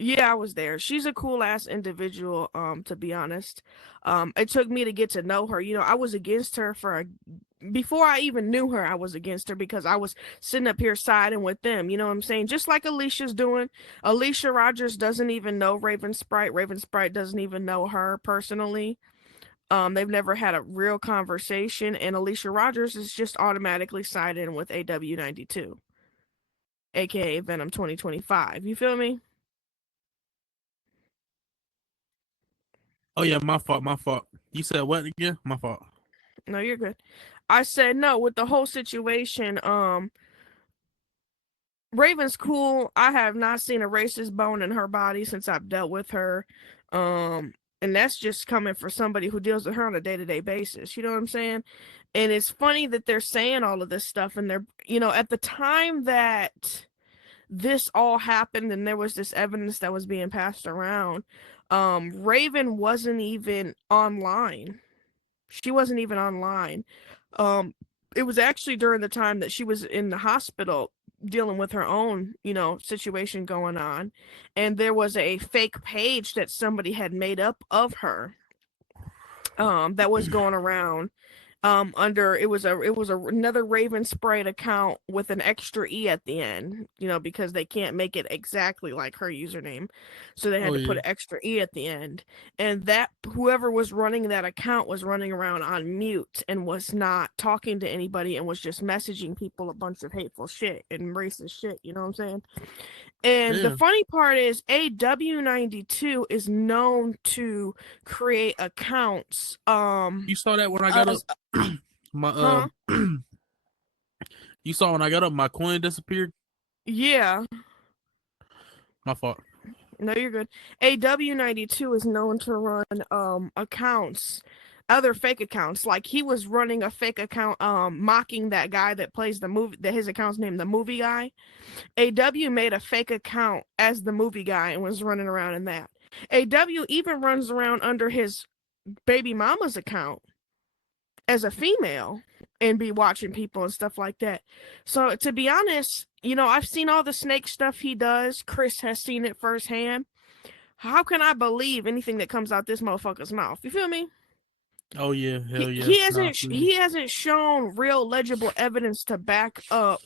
Yeah, I was there. She's a cool ass individual, to be honest. It took me to get to know her. You know, I was against her before I even knew her, I was against her because I was sitting up here siding with them. You know what I'm saying? Just like Alicia's doing. Alicia Rogers doesn't even know Raven Sprite. Raven Sprite doesn't even know her personally. They've never had a real conversation, and Alicia Rogers is just automatically siding with Aw92, aka Venom 2025. You feel me? Oh yeah, my fault. My fault. You said what again? My fault. No, you're good. I said no with the whole situation. Raven's cool. I have not seen a racist bone in her body since I've dealt with her. And that's just coming for somebody who deals with her on a day-to-day basis. You know what I'm saying? And it's funny that they're saying all of this stuff, and they're, you know, at the time that this all happened and there was this evidence that was being passed around, Raven wasn't even online. She wasn't even online. It was actually during the time that she was in the hospital dealing with her own, you know, situation going on, and there was a fake page that somebody had made up of her, that was going around, under it was another Raven Sprite account with an extra E at the end, you know, because they can't make it exactly like her username, so they had to put an extra E at the end. And that whoever was running that account was running around on mute and was not talking to anybody and was just messaging people a bunch of hateful shit and racist shit, you know what I'm saying? And the funny part is Aw92 is known to create accounts. You saw that when I got up. My You saw when I got up, my coin disappeared. Yeah. My fault. No, you're good. Aw92 is known to run accounts, other fake accounts. Like he was running a fake account mocking that guy that plays the movie, that his account's named the movie guy. AW made a fake account as the movie guy and was running around in that. AW even runs around under his baby mama's account as a female and be watching people and stuff like that. So to be honest, you know, I've seen all the snake stuff he does. Chris has seen it firsthand. How can I believe anything that comes out this motherfucker's mouth? You feel me? Oh yeah, hell yeah. He hasn't shown real legible evidence to back up.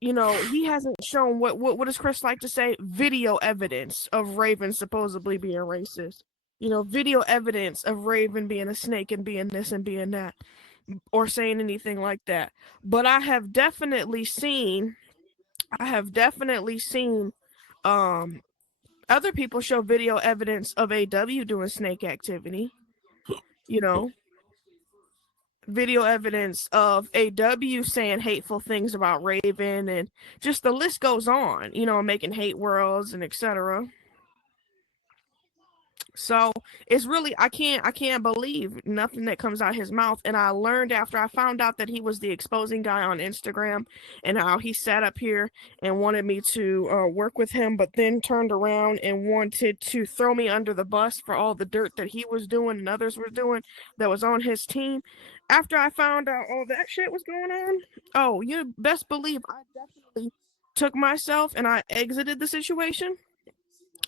You know, he hasn't shown what does Chris like to say? Video evidence of Raven supposedly being racist. You know, video evidence of Raven being a snake and being this and being that, or saying anything like that. But I have definitely seen other people show video evidence of AW doing snake activity. You know, video evidence of AW saying hateful things about Raven, and just the list goes on, you know, making hate worlds and etc. So it's really I can't believe nothing that comes out his mouth. And I learned after I found out that he was the exposing guy on Instagram, and how he sat up here and wanted me to work with him, but then turned around and wanted to throw me under the bus for all the dirt that he was doing and others were doing that was on his team. After I found out all that shit was going on, oh, you best believe I definitely took myself and I exited the situation.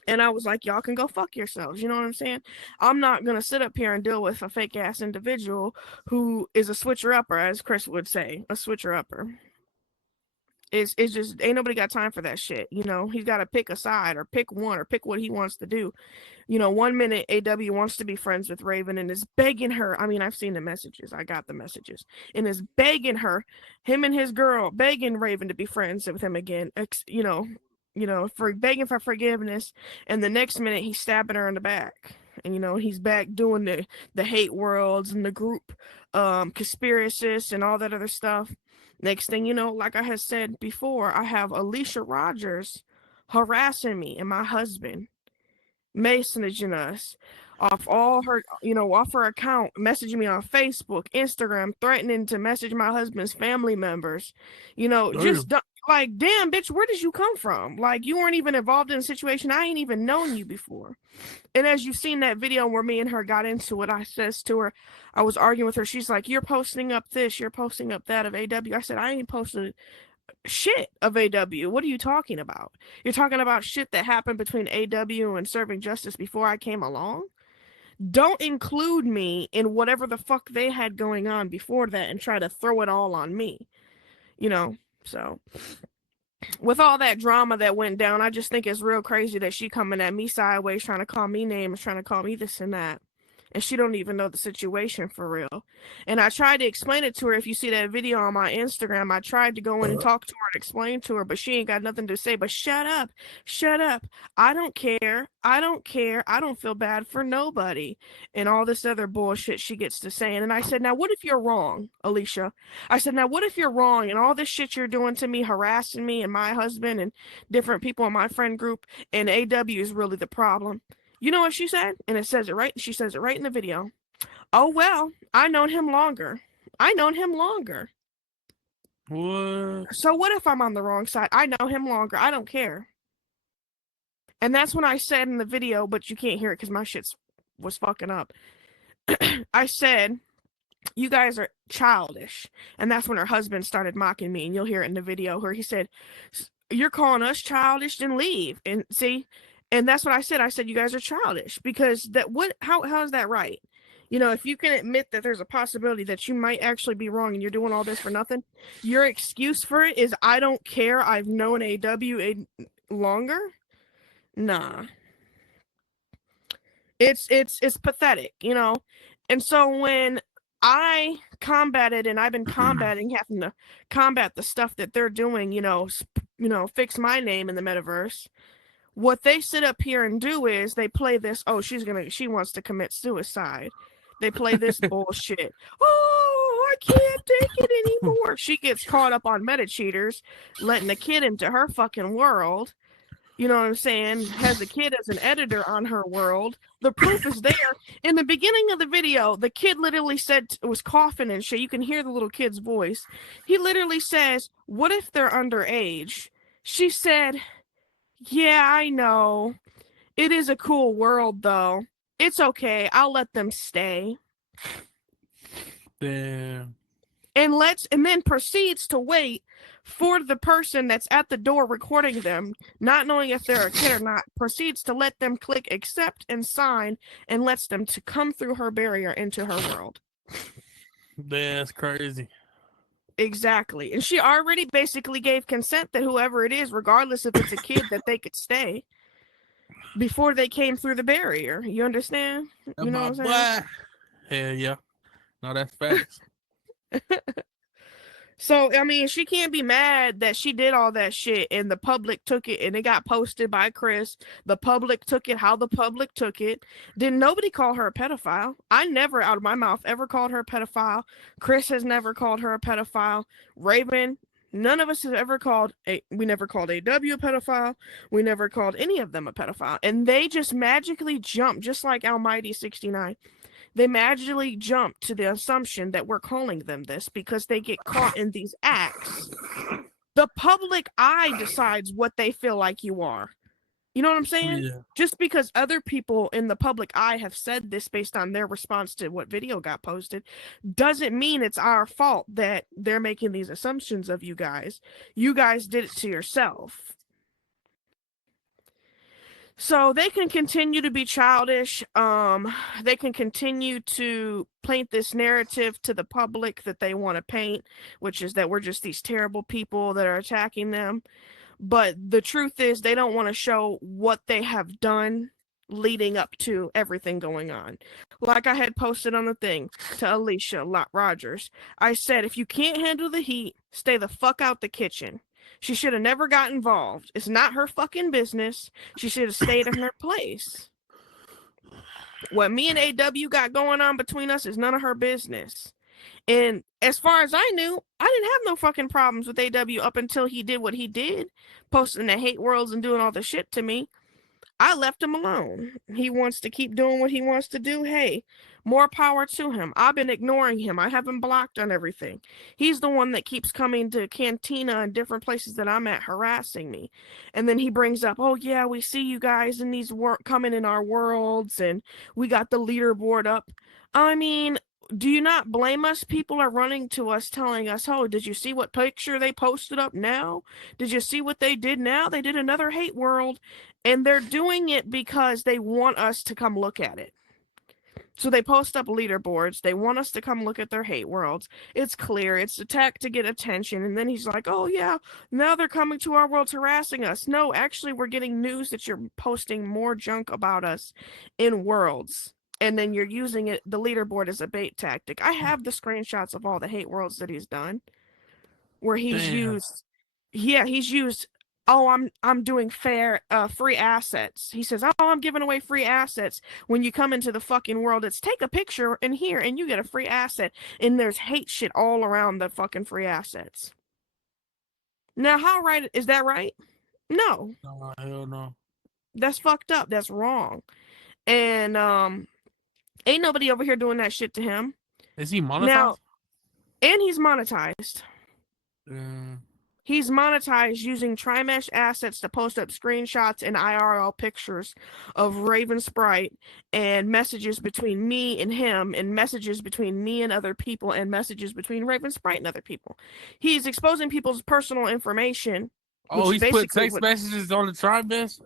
And I was like, y'all can go fuck yourselves. You know what I'm saying? I'm not going to sit up here and deal with a fake ass individual who is a switcher upper, as Chris would say, a switcher upper. It's just, ain't nobody got time for that shit. You know, he's got to pick a side or pick one or pick what he wants to do. You know, 1 minute AW wants to be friends with Raven and is begging her. I mean, I've seen the messages. I got the messages. And is begging her, him and his girl, begging Raven to be friends with him again. You know, for begging for forgiveness, and the next minute he's stabbing her in the back. And you know, he's back doing the hate worlds and the group conspiracists and all that other stuff. Next thing you know, like I had said before, I have Alicia Rogers harassing me and my husband, messaging us. off all her, off her account, messaging me on Facebook, Instagram, threatening to message my husband's family members. Just like, damn, bitch, where did you come from? Like, you weren't even involved in a situation. I ain't even known you before. And as you've seen that video where me and her got into it, I says to her, I was arguing with her. She's like, you're posting up this, you're posting up that of AW. I said, I ain't posted shit of AW. What are you talking about? You're talking about shit that happened between AW and Serving Justice before I came along? Don't include me in whatever the fuck they had going on before that and try to throw it all on me. So with all that drama that went down, I just think it's real crazy that she coming at me sideways, trying to call me names, trying to call me this and that. And she don't even know the situation for real. And I tried to explain it to her. If you see that video on my Instagram, I tried to go in and talk to her and explain to her, but she ain't got nothing to say. But shut up. I don't care. I don't feel bad for nobody. And all this other bullshit she gets to saying. And I said, now what if you're wrong, Alicia? I said, now what if you're wrong and all this shit you're doing to me, harassing me and my husband and different people in my friend group, and AW is really the problem? You know what she said? And it says it right. She says it right in the video. Oh, well, I known him longer. What? So what if I'm on the wrong side? I know him longer. I don't care. And that's when I said in the video, but you can't hear it because my shit was fucking up. I said, you guys are childish. And that's when her husband started mocking me. And you'll hear it in the video where he said, you're calling us childish, then leave. And see, and that's what I said. I said, you guys are childish because how is that right? If you can admit that there's a possibility that you might actually be wrong and you're doing all this for nothing, your excuse for it is, I don't care. I've known AW longer. Nah. It's pathetic, And so when I combated, and I've been combating, having to combat the stuff that they're doing, fix my name in the metaverse. What they sit up here and do is they play this, she wants to commit suicide. They play this bullshit. Oh, I can't take it anymore. She gets caught up on meta cheaters, letting the kid into her fucking world. You know what I'm saying? Has the kid as an editor on her world. The proof is there. In the beginning of the video, the kid literally said, was coughing and shit. You can hear the little kid's voice. He literally says, what if they're underage? She said, yeah, I know. It is a cool world, though. It's okay. I'll let them stay. Damn. And then proceeds to wait for the person that's at the door recording them, not knowing if they're a kid or not, proceeds to let them click accept and sign and lets them to come through her barrier into her world. That's crazy. Exactly. And she already basically gave consent that whoever it is, regardless if it's a kid, that they could stay before they came through the barrier. You understand? You know what I'm saying? Hell yeah. No, that's facts. So, I mean, she can't be mad that she did all that shit and the public took it and it got posted by Chris. The public took it how the public took it. Didn't nobody call her a pedophile? I never out of my mouth ever called her a pedophile. Chris has never called her a pedophile. Raven, none of us has ever we never called AW a pedophile. We never called any of them a pedophile. And they just magically jumped, just like Aw92. They magically jump to the assumption that we're calling them this because they get caught in these acts. The public eye decides what they feel like you are. You know what I'm saying? Yeah. Just because other people in the public eye have said this based on their response to what video got posted doesn't mean it's our fault that they're making these assumptions of you guys. You guys did it to yourself. So they can continue to be childish. They can continue to paint this narrative to the public that they want to paint, which is that we're just these terrible people that are attacking them. But the truth is they don't want to show what they have done leading up to everything going on. Like I had posted on the thing to Alicia Rogers. I said, if you can't handle the heat, stay the fuck out the kitchen. She should have never got involved. It's not her fucking business. She should have stayed in her place. What me and AW got going on between us is none of her business. And as far as I knew, I didn't have no fucking problems with AW up until he did what he did, posting the hate worlds and doing all the shit to me. I left him alone. He wants to keep doing what he wants to do. Hey, more power to him. I've been ignoring him. I have him blocked on everything. He's the one that keeps coming to Cantina and different places that I'm at harassing me. And then he brings up, oh yeah, we see you guys in these coming in our worlds and we got the leaderboard up. I mean, do you not blame us? People are running to us telling us, oh, did you see what picture they posted up now? Did you see what they did now? They did another hate world. And they're doing it because they want us to come look at it. So they post up leaderboards. They want us to come look at their hate worlds. It's clear. It's a tech to get attention. And then he's like, oh, yeah, now they're coming to our worlds harassing us. No, actually, we're getting news that you're posting more junk about us in worlds. And then you're using it, the leaderboard, as a bait tactic. I have the screenshots of all the hate worlds that he's done where he's used oh, I'm doing free assets. He says, oh, I'm giving away free assets. When you come into the fucking world, it's take a picture in here and you get a free asset. And there's hate shit all around the fucking free assets. Now, how right is that right? No. No, hell no. That's fucked up. That's wrong. And ain't nobody over here doing that shit to him. Is he monetized? Now, and he's monetized. He's monetized using Trimesh assets to post up screenshots and IRL pictures of Raven Sprite and messages between me and him and messages between me and other people and messages between Raven Sprite and other people. He's exposing people's personal information. Oh, he's put text messages on the Trimesh?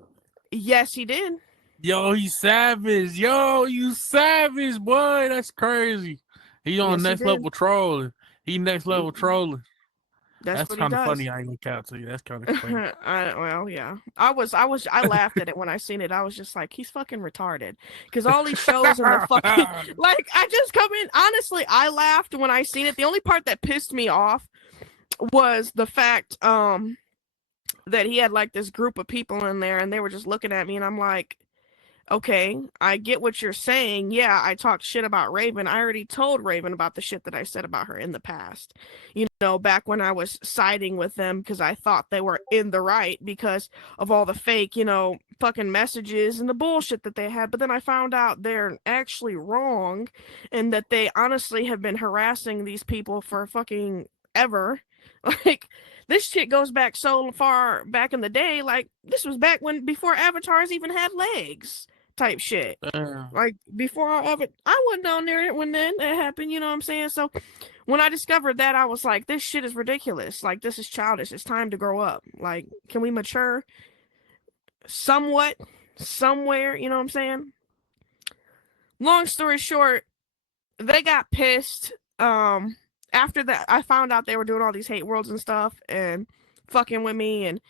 Yes, he did. Yo, he's savage. Yo, you savage, boy. That's crazy. He on next level trolling. He next level trolling. That's kind of funny. I ain't gonna count to you. That's kind of funny. Well, yeah. I laughed at it when I seen it. I was just like, he's fucking retarded. Because all he shows in the fucking like, I just come in. Honestly, I laughed when I seen it. The only part that pissed me off was the fact that he had like this group of people in there, and they were just looking at me, and I'm like, okay, I get what you're saying. Yeah, I talked shit about Raven. I already told Raven about the shit that I said about her in the past. You know, back when I was siding with them because I thought they were in the right because of all the fake, you know, fucking messages and the bullshit that they had. But then I found out they're actually wrong and that they honestly have been harassing these people for fucking ever. Like, this shit goes back so far back in the day. Like, this was back when before avatars even had legs. Type shit. Like before I wasn't on there when then it happened, you know what I'm saying? So when I discovered that, I was like, this shit is ridiculous. Like, this is childish. It's time to grow up. Like, can we mature somewhat, somewhere, you know what I'm saying? Long story short, they got pissed. After that, I found out they were doing all these hate worlds and stuff and fucking with me and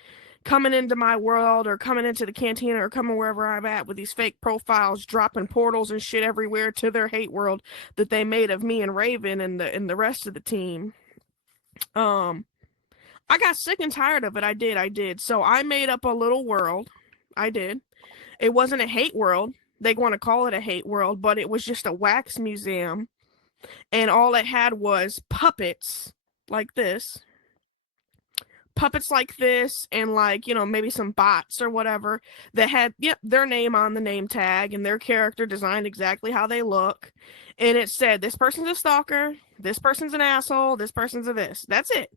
coming into my world or coming into the cantina or coming wherever I'm at with these fake profiles, dropping portals and shit everywhere to their hate world that they made of me and Raven and the rest of the team. I got sick and tired of it. I did. So I made up a little world. I did. It wasn't a hate world. They want to call it a hate world, but it was just a wax museum. And all it had was puppets like this. Puppets like this and like, you know, maybe some bots or whatever that had their name on the name tag and their character designed exactly how they look. And it said, this person's a stalker, this person's an asshole, this person's a this. That's it.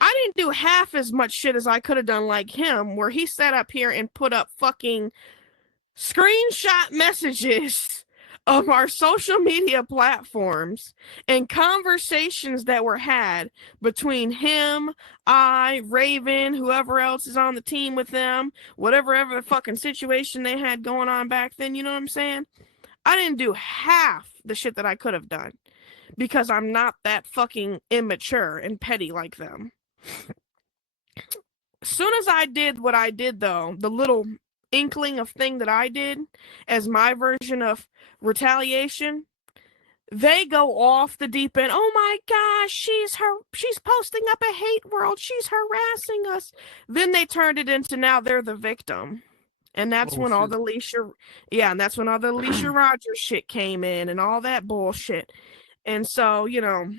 I didn't do half as much shit as I could have done like him, where he sat up here and put up fucking screenshot messages of our social media platforms and conversations that were had between him, I, Raven, whoever else is on the team with them, whatever fucking situation they had going on back then, you know what I'm saying? I didn't do half the shit that I could have done because I'm not that fucking immature and petty like them. As soon as I did what I did, though, the little inkling of thing that I did as my version of retaliation, they go off the deep end. Oh my gosh, she's posting up a hate world, she's harassing us. Then they turned it into now they're the victim. And that's when all the Alicia Rogers shit came in and all that bullshit. And so, you know,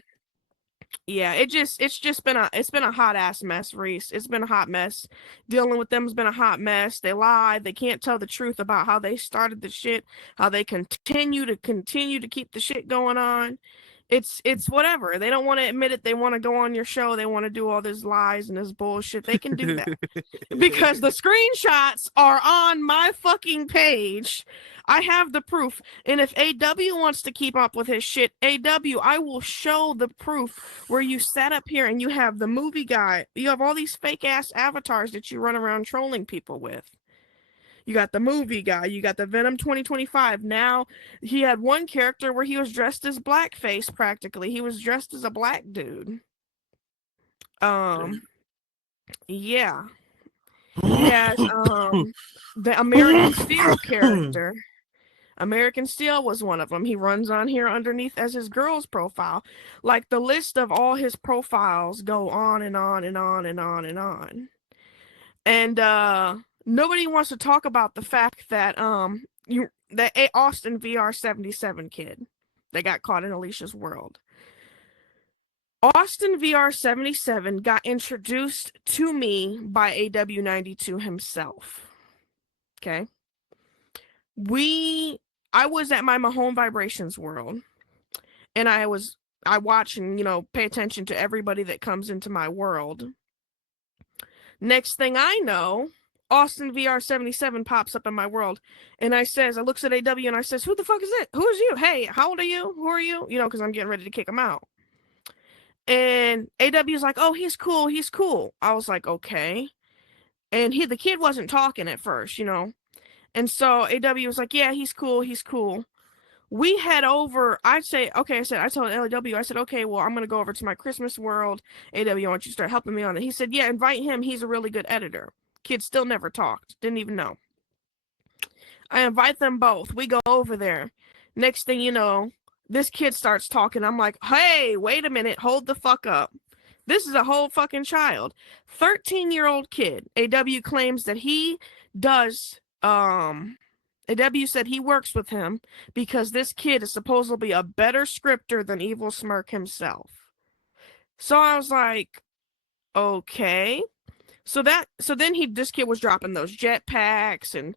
Yeah, it's just been a hot ass mess, Reese. It's been a hot mess. Dealing with them has been a hot mess. They lie. They can't tell the truth about how they started the shit, how they continue to keep the shit going on. It's whatever. They don't want to admit it. They want to go on your show. They want to do all this lies and this bullshit. They can do that. Because the screenshots are on my fucking page. I have the proof. And if AW wants to keep up with his shit, AW, I will show the proof where you sat up here and you have the movie guy. You have all these fake ass avatars that you run around trolling people with. You got the movie guy. You got the Venom 2025. Now, he had one character where he was dressed as blackface practically. He was dressed as a black dude. Yeah. He has the American Steel character. American Steel was one of them. He runs on here underneath as his girl's profile. Like, the list of all his profiles go on and on and on and on and on. And nobody wants to talk about the fact that that Austin VR77 kid that got caught in Alicia's world. Austin VR77 got introduced to me by Aw92 himself. Okay. I was at my Mahone Vibrations world, and I watch and, pay attention to everybody that comes into my world. Next thing I know, Austin VR77 pops up in my world, and I looks at AW and I says, "Who the fuck is it? Who is you? Hey, how old are you? Who are you?" Because I'm getting ready to kick him out. And AW's like, "Oh, he's cool. He's cool." I was like, "Okay." And the kid wasn't talking at first, And so AW was like, "Yeah, he's cool. He's cool." We head over. I told LAW, I said, "Okay, well, I'm going to go over to my Christmas world. AW, I want you to start helping me on it." He said, "Yeah, invite him. He's a really good editor." Kid still never talked. Didn't even know. I invite them both. We go over there. Next thing you know, this kid starts talking. I'm like, "Hey, wait a minute. Hold the fuck up. This is a whole fucking child." 13-year-old kid. AW claims that he does, AW said he works with him because this kid is supposedly a better scripter than Evil Smirk himself. So I was like, okay. So then this kid was dropping those jetpacks and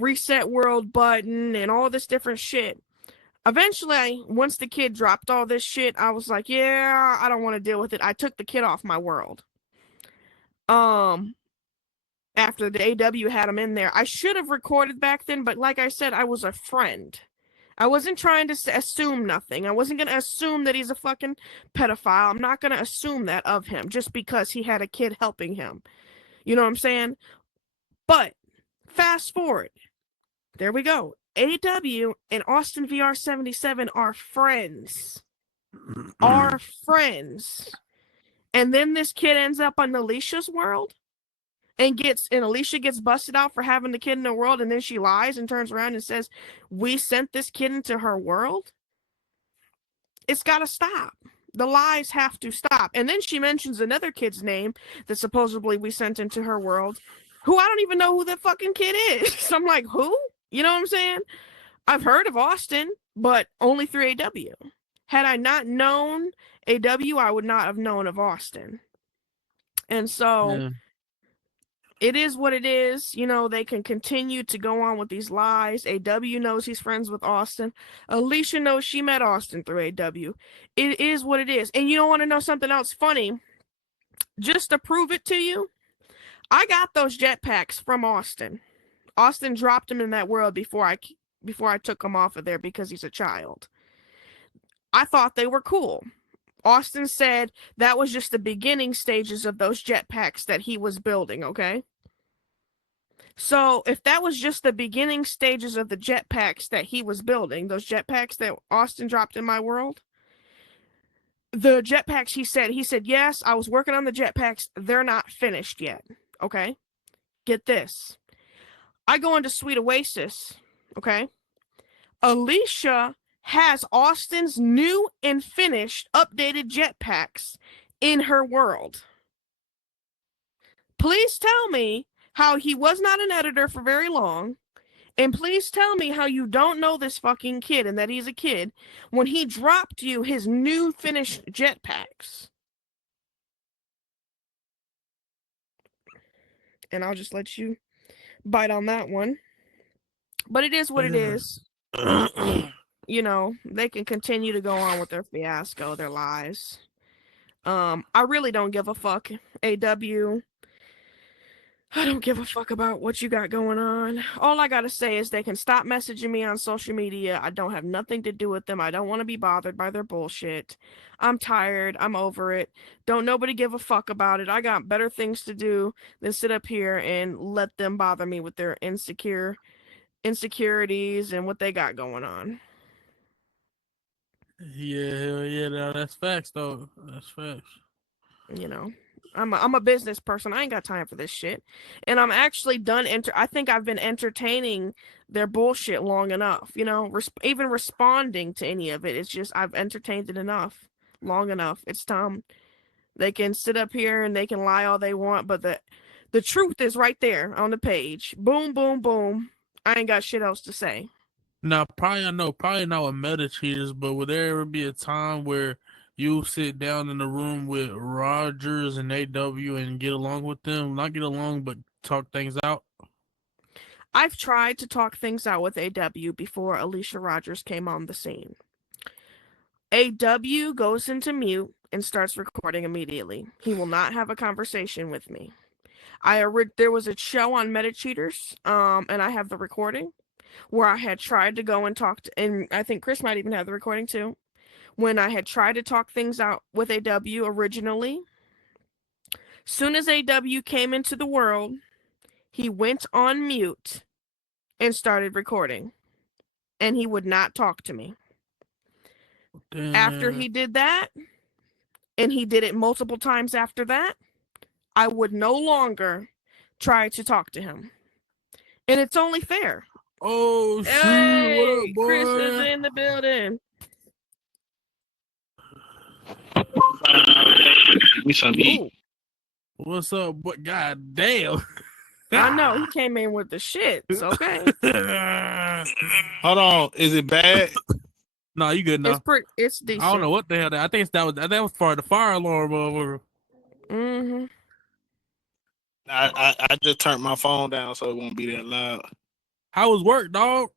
reset world button and all this different shit. Eventually, once the kid dropped all this shit, I was like, yeah, I don't want to deal with it. I took the kid off my world. After the AW had him in there, I should have recorded back then, but like I said, I was a friend. I wasn't trying to assume nothing. I wasn't going to assume that he's a fucking pedophile. I'm not going to assume that of him just because he had a kid helping him. You know what I'm saying? But fast forward. There we go. AW and Austin VR77 are friends. Are friends. And then this kid ends up on Alicia's world and Alicia gets busted out for having the kid in her world, and then she lies and turns around and says, "We sent this kid into her world." It's got to stop. The lies have to stop. And then she mentions another kid's name that supposedly we sent into her world, who I don't even know who the fucking kid is. So I'm like, who? You know what I'm saying? I've heard of Austin, but only through AW. Had I not known AW, I would not have known of Austin. And so it is what it is. They can continue to go on with these lies. AW knows he's friends with Austin. Alicia knows she met Austin through AW. It is what it is. And you don't want to know something else funny? Just to prove it to you, I got those jetpacks from Austin. Austin dropped them in that world before I took him off of there because he's a child. I thought they were cool. Austin said that was just the beginning stages of those jetpacks that he was building, okay? So if that was just the beginning stages of the jetpacks that he was building, those jetpacks that Austin dropped in my world, the jetpacks, he said, yes, I was working on the jetpacks. They're not finished yet, okay? Get this. I go into Sweet Oasis, okay? Alicia has Austin's new and finished updated jetpacks in her world. Please tell me how he was not an editor for very long And please tell me how you don't know this fucking kid and that he's a kid when he dropped you his new finished jetpacks. And I'll just let you bite on that one. But it is what it is. You know, they can continue to go on with their fiasco, their lies. I really don't give a fuck, AW. I don't give a fuck about what you got going on. All I gotta say is they can stop messaging me on social media. I don't have nothing to do with them. I don't want to be bothered by their bullshit. I'm tired. I'm over it. Don't nobody give a fuck about it. I got better things to do than sit up here and let them bother me with their insecurities and what they got going on. Yeah, hell yeah, that's facts though. That's facts. You know, I'm a business person. I ain't got time for this shit. And I'm actually done. I think I've been entertaining their bullshit long enough. You know, even responding to any of it. It's just I've entertained it enough, long enough. It's time. They can sit up here and they can lie all they want, but the truth is right there on the page. Boom, boom, boom. I ain't got shit else to say. Now, probably not with meta cheaters, but would there ever be a time where you sit down in the room with Rogers and AW and get along with them? Not get along, but talk things out? I've tried to talk things out with AW before Alicia Rogers came on the scene. AW goes into mute and starts recording immediately. He will not have a conversation with me. There was a show on Meta Cheaters, and I have the recording where I had tried to go and talk to, and I think Chris might even have the recording too, when I had tried to talk things out with AW originally. Soon as AW came into the world, he went on mute and started recording, and he would not talk to me. After he did that, and he did it multiple times after that, I would no longer try to talk to him. And it's only fair. Oh, shit. Hey, What up, boy? Chris is in the building. We some eat. What's up? What? God damn. I know he came in with the shit. It's okay. Hold on, is it bad? No, you good now. It's decent. I don't know what the hell that. I think that was for the fire alarm over. Mm-hmm. I just turned my phone down so it won't be that loud. How was work, dog?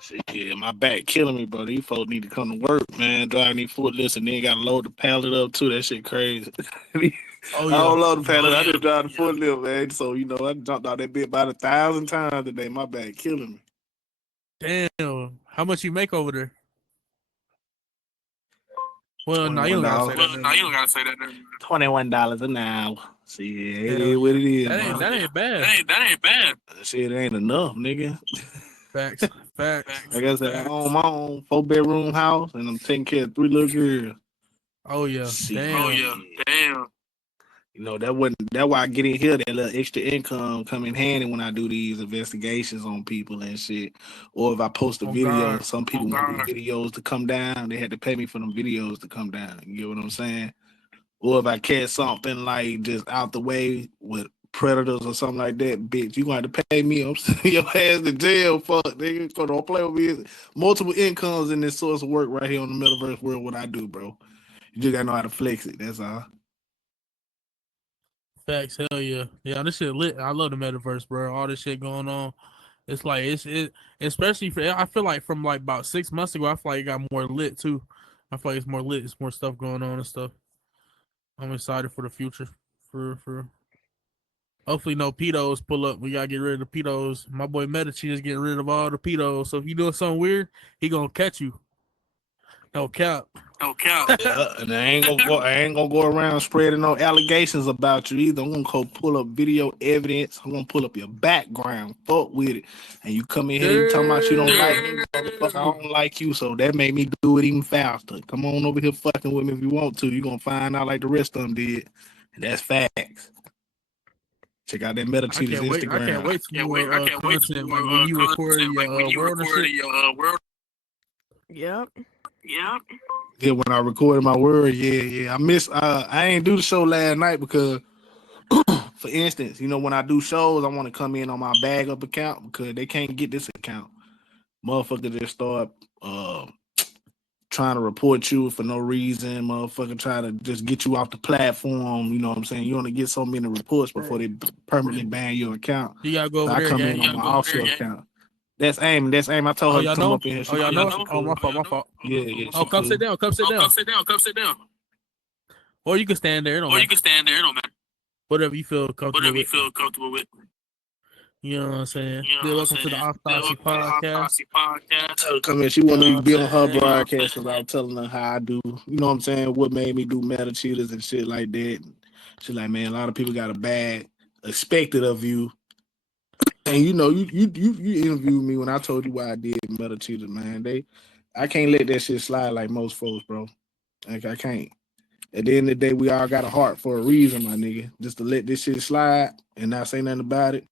Shit, yeah, my back killing me, bro. These folks need to come to work, man. Driving these footless and then got to load the pallet up too. That shit crazy. Oh, I yeah. don't load the pallet. I just drive the footlift, man. So, you know, I jumped out that bit about 1,000 times today. My back killing me. Damn. How much you make over there? Well, no, you don't gotta say that. $21 an hour. See, it is what it is. That ain't bad. That ain't bad. Shit, it ain't enough, nigga. Facts. Like I said, I own my own 4-bedroom house, and I'm taking care of 3 little girls. Oh yeah. Damn. You know, that's why I get in here. That little extra income come in handy when I do these investigations on people and shit. Or if I post a video, some people want the videos to come down. They had to pay me for them videos to come down. You get what I'm saying? Or if I catch something like just out the way with predators or something like that, bitch, you gonna have to pay me. I'm sending your ass to jail, fuck, nigga. So don't play with me. Multiple incomes in this source of work right here on the metaverse world. What I do, bro. You just gotta know how to flex it. That's all. Facts, hell yeah. Yeah, this shit lit. I love the metaverse, bro. All this shit going on. It's like especially I feel like from like about 6 months ago, I feel like it got more lit too. I feel like it's more lit, it's more stuff going on and stuff. I'm excited for the future. For hopefully no pedos pull up. We gotta get rid of the pedos. My boy Medici is getting rid of all the pedos. So if you doing something weird, he gonna catch you. No cap. Yeah, and I ain't gonna go around spreading no allegations about you either. I'm gonna go pull up video evidence. I'm gonna pull up your background. Fuck with it. And you come in here, you talking about you don't like me, motherfucker. I don't like you, so that made me do it even faster. Come on over here fucking with me if you want to. You're gonna find out like the rest of them did. And that's facts. Check out that Meta Cheaters Instagram. I can't wait to content when you record your world. Yep. Yeah, when I recorded my word, yeah. I ain't do the show last night because for instance, you know, when I do shows, I want to come in on my bag up account because they can't get this account. Motherfucker just start trying to report you for no reason. Motherfucker try to just get you off the platform. You know what I'm saying? You only get so many reports before they permanently ban your account. You gotta go So over I there, come gang. in on my offshore account. That's aim. That's aim. I told her to y'all come know? up in here. Oh, y'all know? Oh, my cool. fault. Yeah, yeah. Oh, come sit down. Come sit down. Or you can stand there. It don't matter. Whatever you feel comfortable with. You know what I'm saying? Welcome to the Aw92 podcast. Tell her come in. She wanted me to be on her broadcast because I was telling her how I do. You know what I'm saying? What made me do metal cheaters and shit like that. She's like, man, a lot of people got a bad expected of you. And you know, you interviewed me when I told you why I did metal cheaters, man. I can't let that shit slide like most folks, bro. Like I can't. At the end of the day, we all got a heart for a reason, my nigga. Just to let this shit slide and not say nothing about it.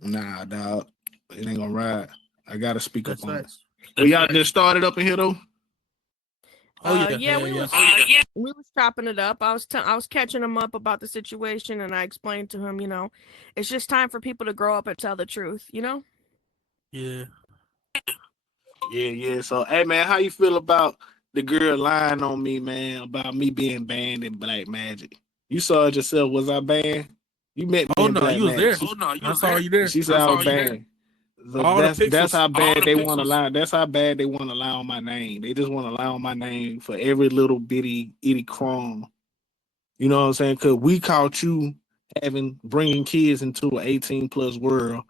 Nah, dog. It ain't gonna ride. I gotta speak up on it. But y'all just started up in here though? We was chopping it up. I was catching him up about the situation, and I explained to him, you know, it's just time for people to grow up and tell the truth, you know? Yeah. Yeah. So, hey, man, how you feel about the girl lying on me, man, about me being banned in Black Magic? You saw it yourself. Was I banned? You met me in Black you was Magic. there. I saw you there. She said I was banned. So that's how bad they want to lie. That's how bad they want to lie on my name. They just want to lie on my name for every little bitty itty crumb. You know what I'm saying? Because we caught you bringing kids into an 18+ world.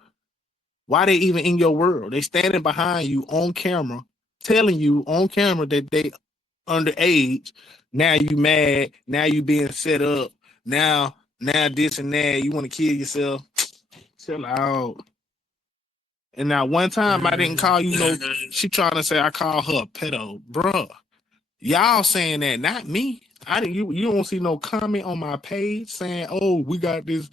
Why they even in your world? They standing behind you on camera, telling you on camera that they underage. Now you mad. Now you being set up. Now this and that. You want to kill yourself. Chill out. And now one time I didn't call you no. She trying to say I call her a pedo, bruh. Y'all saying that, not me. I didn't. You don't see no comment on my page saying, "Oh, we got this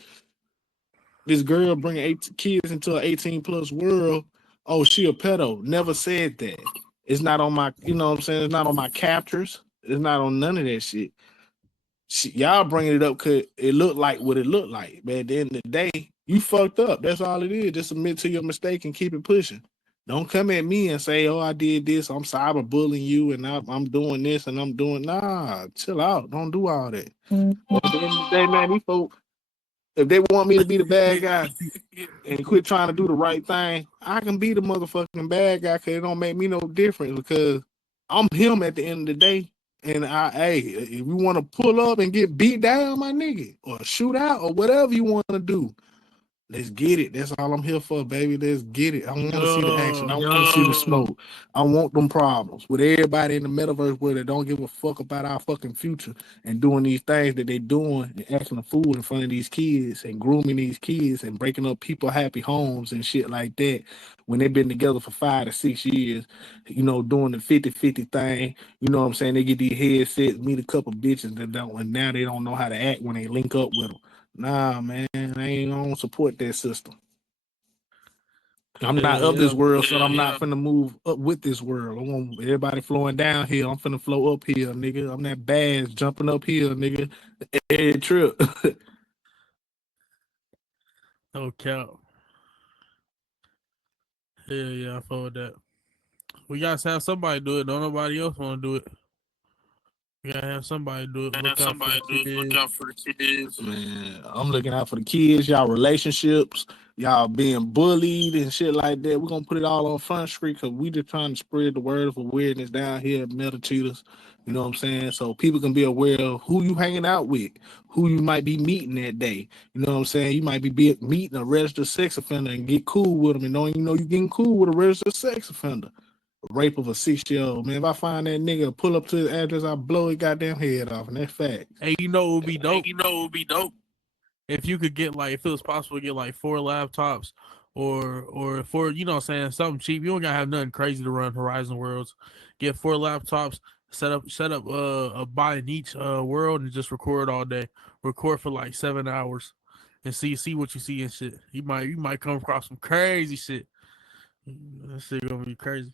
girl bringing 8 kids into an 18+ world. Oh, she a pedo." Never said that. It's not on my. You know what I'm saying? It's not on my captures. It's not on none of that shit. Y'all bringing it up because it looked like what it looked like. But at the end of the day, you fucked up. That's all it is. Just admit to your mistake and keep it pushing. Don't come at me and say, "Oh, I did this. I'm cyberbullying you, and I'm doing this, and I'm doing." Nah, chill out. Don't do all that. At the end of the day, man, these folks, if they want me to be the bad guy and quit trying to do the right thing, I can be the motherfucking bad guy because it don't make me no difference because I'm him at the end of the day. And if you want to pull up and get beat down, my nigga, or shoot out or whatever you want to do, let's get it. That's all I'm here for, baby. Let's get it. I want to see the action. I want to see the smoke. I want them problems with everybody in the metaverse where they don't give a fuck about our fucking future and doing these things that they doing and acting a fool in front of these kids and grooming these kids and breaking up people happy homes and shit like that when they've been together for 5 to 6 years, you know, doing the 50-50 thing. You know what I'm saying? They get these headsets, meet a couple bitches that don't, and now they don't know how to act when they link up with them. Nah, man, I ain't gonna support that system. I'm not of this world, so I'm not finna move up with this world. I want everybody flowing down here. I'm finna flow up here, nigga. I'm that bass jumping up here, nigga. Every trip. No cap. Yeah, I followed that. We gotta have somebody do it. Don't nobody else want to do it. We gotta have somebody do it. Look out for the kids. Man, I'm looking out for the kids, y'all relationships, y'all being bullied and shit like that. We're gonna put it all on Front Street because we just trying to spread the word of awareness down here at Metal Cheetahs. You know what I'm saying? So people can be aware of who you hanging out with, who you might be meeting that day. You know what I'm saying? You might be meeting a registered sex offender and get cool with them and don't even know you getting cool with a registered sex offender. Rape of a 6-year-old, man. If I find that nigga, pull up to his address, I blow his goddamn head off, and that's fact. Hey, you know it would be dope. If you could get if it was possible to get 4 laptops or 4, you know what I'm saying, something cheap. You don't gotta have nothing crazy to run Horizon Worlds. Get 4 laptops, set up a buy in each world and just record all day. Record for 7 hours and see what you see and shit. You might come across some crazy shit. That shit gonna be crazy.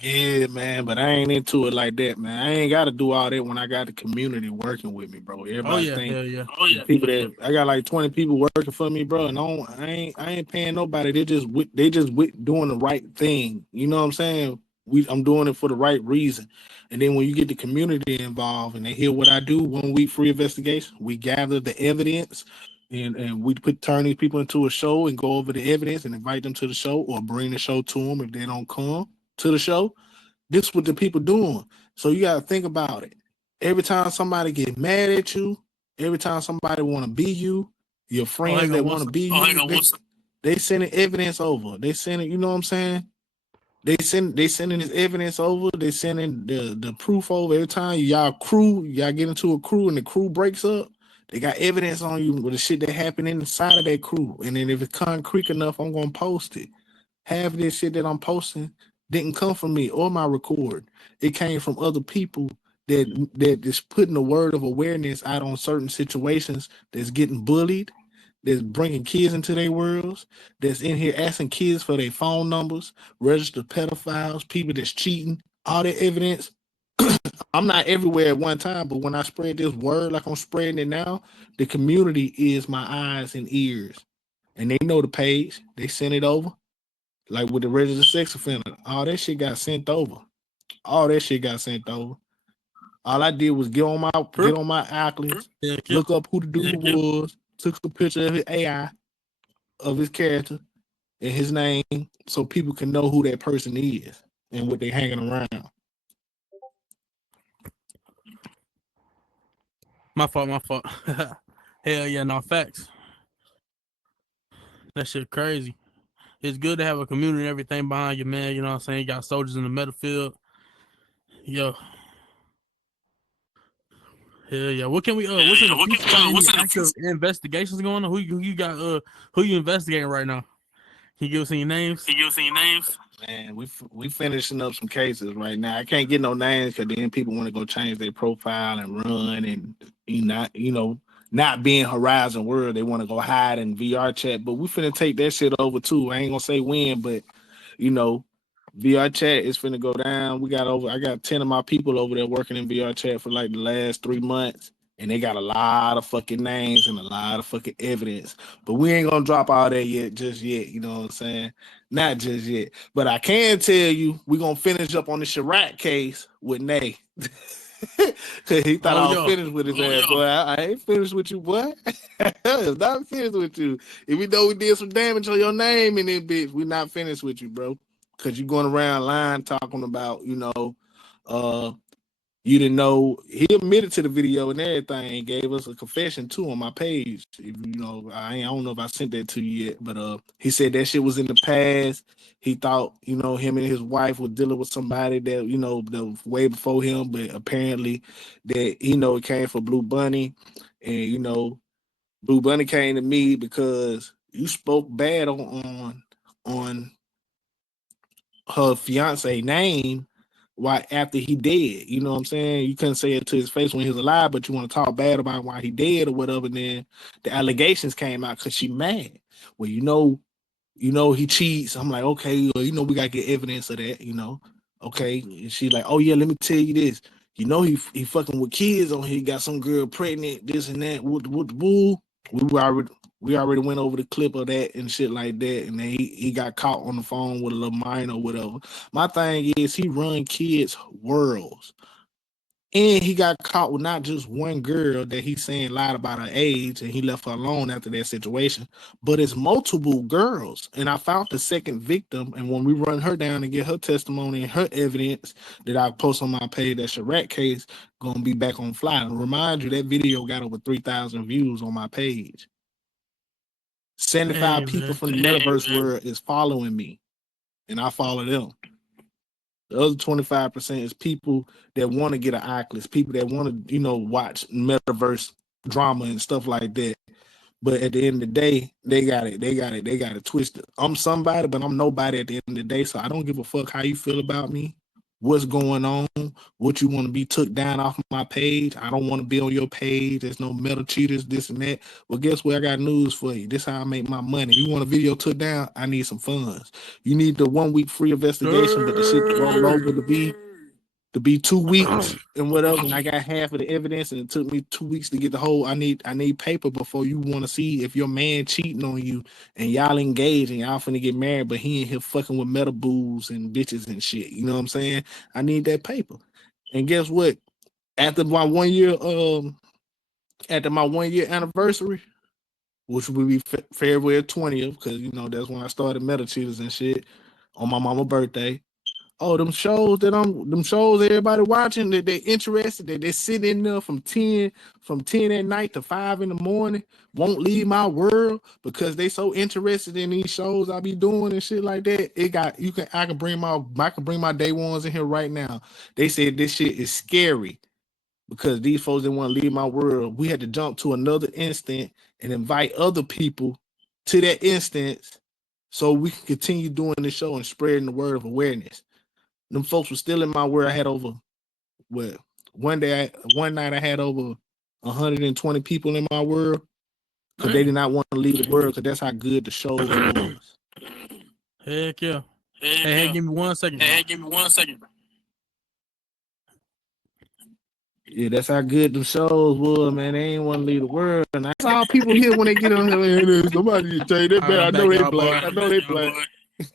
Yeah, man, but I ain't into it like that, man. I ain't got to do all that when I got the community working with me, bro. Oh Everybody yeah, think hell yeah. people that I got like 20 people working for me, bro, and I ain't paying nobody. They just doing the right thing. You know what I'm saying? I'm doing it for the right reason. And then when you get the community involved and they hear what I do, 1 week free investigation, we gather the evidence and we turn these people into a show and go over the evidence and invite them to the show or bring the show to them if they don't come to the show. This is what the people doing. So you got to think about it. Every time somebody get mad at you, every time somebody want to be you, your friends that want to be you, they sending evidence over. They sending, you know what I'm saying? They sending this evidence over. They sending the proof over. Every time y'all get into a crew and the crew breaks up, they got evidence on you with the shit that happened inside of that crew. And then if it's concrete enough, I'm gonna post it. Half of this shit that I'm posting didn't come from me or my record. It came from other people that is putting a word of awareness out on certain situations that's getting bullied, that's bringing kids into their worlds, that's in here asking kids for their phone numbers, registered pedophiles, people that's cheating, all that evidence. I'm not everywhere at one time, but when I spread this word like I'm spreading it now, the community is my eyes and ears. And they know the page. They send it over. Like with the registered sex offender, all that shit got sent over. All that shit got sent over. All I did was get on my Oculus, look up who the dude was, took a picture of his AI, of his character, and his name, so people can know who that person is and what they hanging around. My fault. Hell yeah, no facts. That shit crazy. It's good to have a community and everything behind you, man. You know what I'm saying? You got soldiers in the medical field. Yo. Hell yeah. What can we what's in the future? Any active investigations going on? Who you got who you investigating right now? Can you give us any names? Man, we finishing up some cases right now. I can't get no names because then people want to go change their profile and run and not being Horizon World. They want to go hide in VR chat. But we finna take that shit over too. I ain't gonna say when, but VR chat is finna go down. I got 10 of my people over there working in VR chat for like the last 3 months. And they got a lot of fucking names and a lot of fucking evidence. But we ain't gonna drop all that just yet. You know what I'm saying? Not just yet. But I can tell you, we're gonna finish up on the Chiraq case with Nay. Cause he thought I was finished with his ass, boy. I ain't finished with you, boy. I'm not finished with you. Even though we did some damage on your name in this bitch, we not finished with you, bro. Cause you going around lying, talking about, you didn't know. He admitted to the video and everything, and gave us a confession too on my page. If I don't know if I sent that to you yet, but he said that shit was in the past. He thought, him and his wife were dealing with somebody that, that was way before him, but apparently that, it came from Blue Bunny. And, Blue Bunny came to me because you spoke bad on her fiance name why after he dead. You know what I'm saying? You couldn't say it to his face when he was alive, but you want to talk bad about why he dead or whatever. And then the allegations came out because she mad. Well, he cheats. I'm like, okay, well, we gotta get evidence of that, Okay. And she's like, oh yeah, let me tell you this. He fucking with kids on here. He got some girl pregnant, this and that. Woo. We already went over the clip of that and shit like that, and then he got caught on the phone with a little minor or whatever. My thing is he run kids' worlds. And he got caught with not just one girl that he's saying lied about her age and he left her alone after that situation, but it's multiple girls. And I found the second victim. And when we run her down and get her testimony and her evidence that I post on my page, that Chiraq case, gonna be back on fly. And remind you, that video got over 3,000 views on my page. 75 people from the metaverse world is following me, and I follow them. The other 25% is people that want to get an Oculus, people that want to, watch metaverse drama and stuff like that. But at the end of the day, they got it twisted. I'm somebody, but I'm nobody at the end of the day. So I don't give a fuck how you feel about me. what's going on, what you want to be took down off my page. I don't want to be on your page. There's no metal cheaters, this and that. Well, guess what? I got news for you. This is how I make my money. You want a video took down? I need some funds. You need the 1 week free investigation, but the shit to roll over to be 2 weeks and whatever. And I got half of the evidence, and it took me 2 weeks to get the whole. I need paper before you want to see if your man cheating on you and y'all engaged and y'all finna get married, but he in here fucking with metal boos and bitches and shit. You know what I'm saying? I need that paper. And guess what? After my 1 year, anniversary, which will be February 20th, because you know that's when I started metal cheaters and shit on my mama's birthday. Oh, them shows everybody watching that they're interested, that they're sitting in there from 10 at night to 5 in the morning, won't leave my world because they so interested in these shows I be doing and shit like that. I can bring my day ones in here right now. They said this shit is scary because these folks didn't want to leave my world. We had to jump to another instant and invite other people to that instance so we can continue doing the show and spreading the word of awareness. Them folks were still in my world. I had over one night I had over 120 people in my world because they did not want to leave the world because that's how good the show was. Heck yeah. Hey, give me 1 second. Yeah, that's how good the shows was, man. They ain't want to leave the world. And that's all people hear when they get on here. Man, somebody tell you they bad. I know they black. I know they black.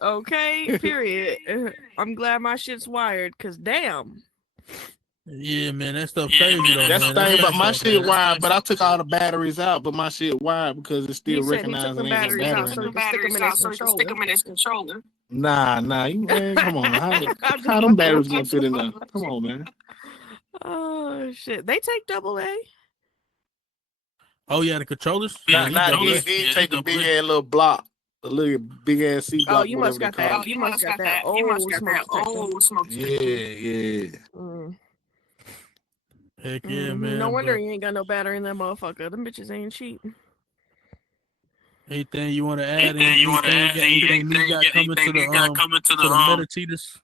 Okay, period. I'm glad my shit's wired, cause damn. Yeah, man, that stuff crazy though. That's man. the thing, but my shit wired. But I took all the batteries out, but my shit wired because it's still recognized. He took the batteries out so you can stick them in his controller. Nah, man, come on. How them batteries gonna fit in there? Come on, man. Oh shit, they take AA. Oh yeah, the controllers. They take the big ass little block. A little big ass seat block. Oh, you must got that. You must got that old smoke detector. Yeah. Heck yeah, man. No wonder you ain't got no battery in that motherfucker. Them bitches ain't cheap. Anything you want to add? Anything new got coming to the meta cheaters?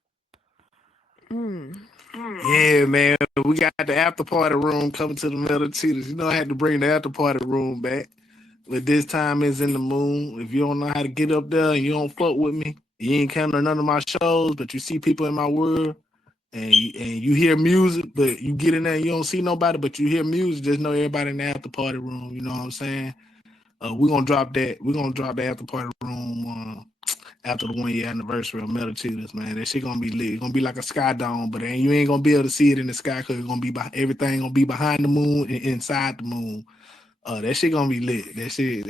Yeah, man. We got the after party room coming to the metal cheaters. You know, I had to bring the after party room back. But this time is in the moon. If you don't know how to get up there and you don't fuck with me, you ain't coming to none of my shows, but you see people in my world and you hear music, but you get in there and you don't see nobody, but you hear music, just know everybody in the after party room. You know what I'm saying? We're gonna drop that. We're gonna drop the after party room after the 1 year anniversary of Metal Cheaters, man. That shit gonna be lit. It's gonna be like a sky dome, but you ain't gonna be able to see it in the sky because it's gonna be everything gonna be behind the moon and inside the moon. That shit gonna be lit. That shit,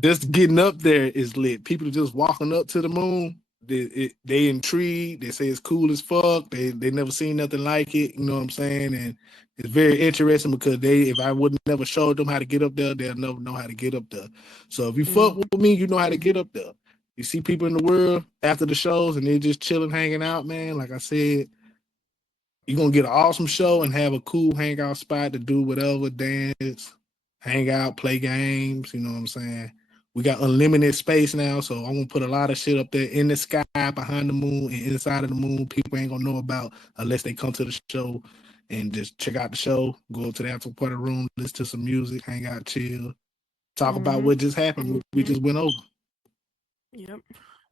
just getting up there is lit. People just walking up to the moon. They intrigued. They say it's cool as fuck. They never seen nothing like it. You know what I'm saying? And it's very interesting because if I would never showed them how to get up there, they'll never know how to get up there. So if you fuck with me, you know how to get up there. You see people in the world after the shows and they're just chilling, hanging out, man. Like I said, you're gonna get an awesome show and have a cool hangout spot to do whatever, dance, hang out, play games. You know what I'm saying? We got unlimited space now, so I'm gonna put a lot of shit up there in the sky, behind the moon, and inside of the moon. People ain't gonna know about unless they come to the show and just check out the show, go to the after party room, listen to some music, hang out, chill, talk about what just happened, what we just went over. Yep.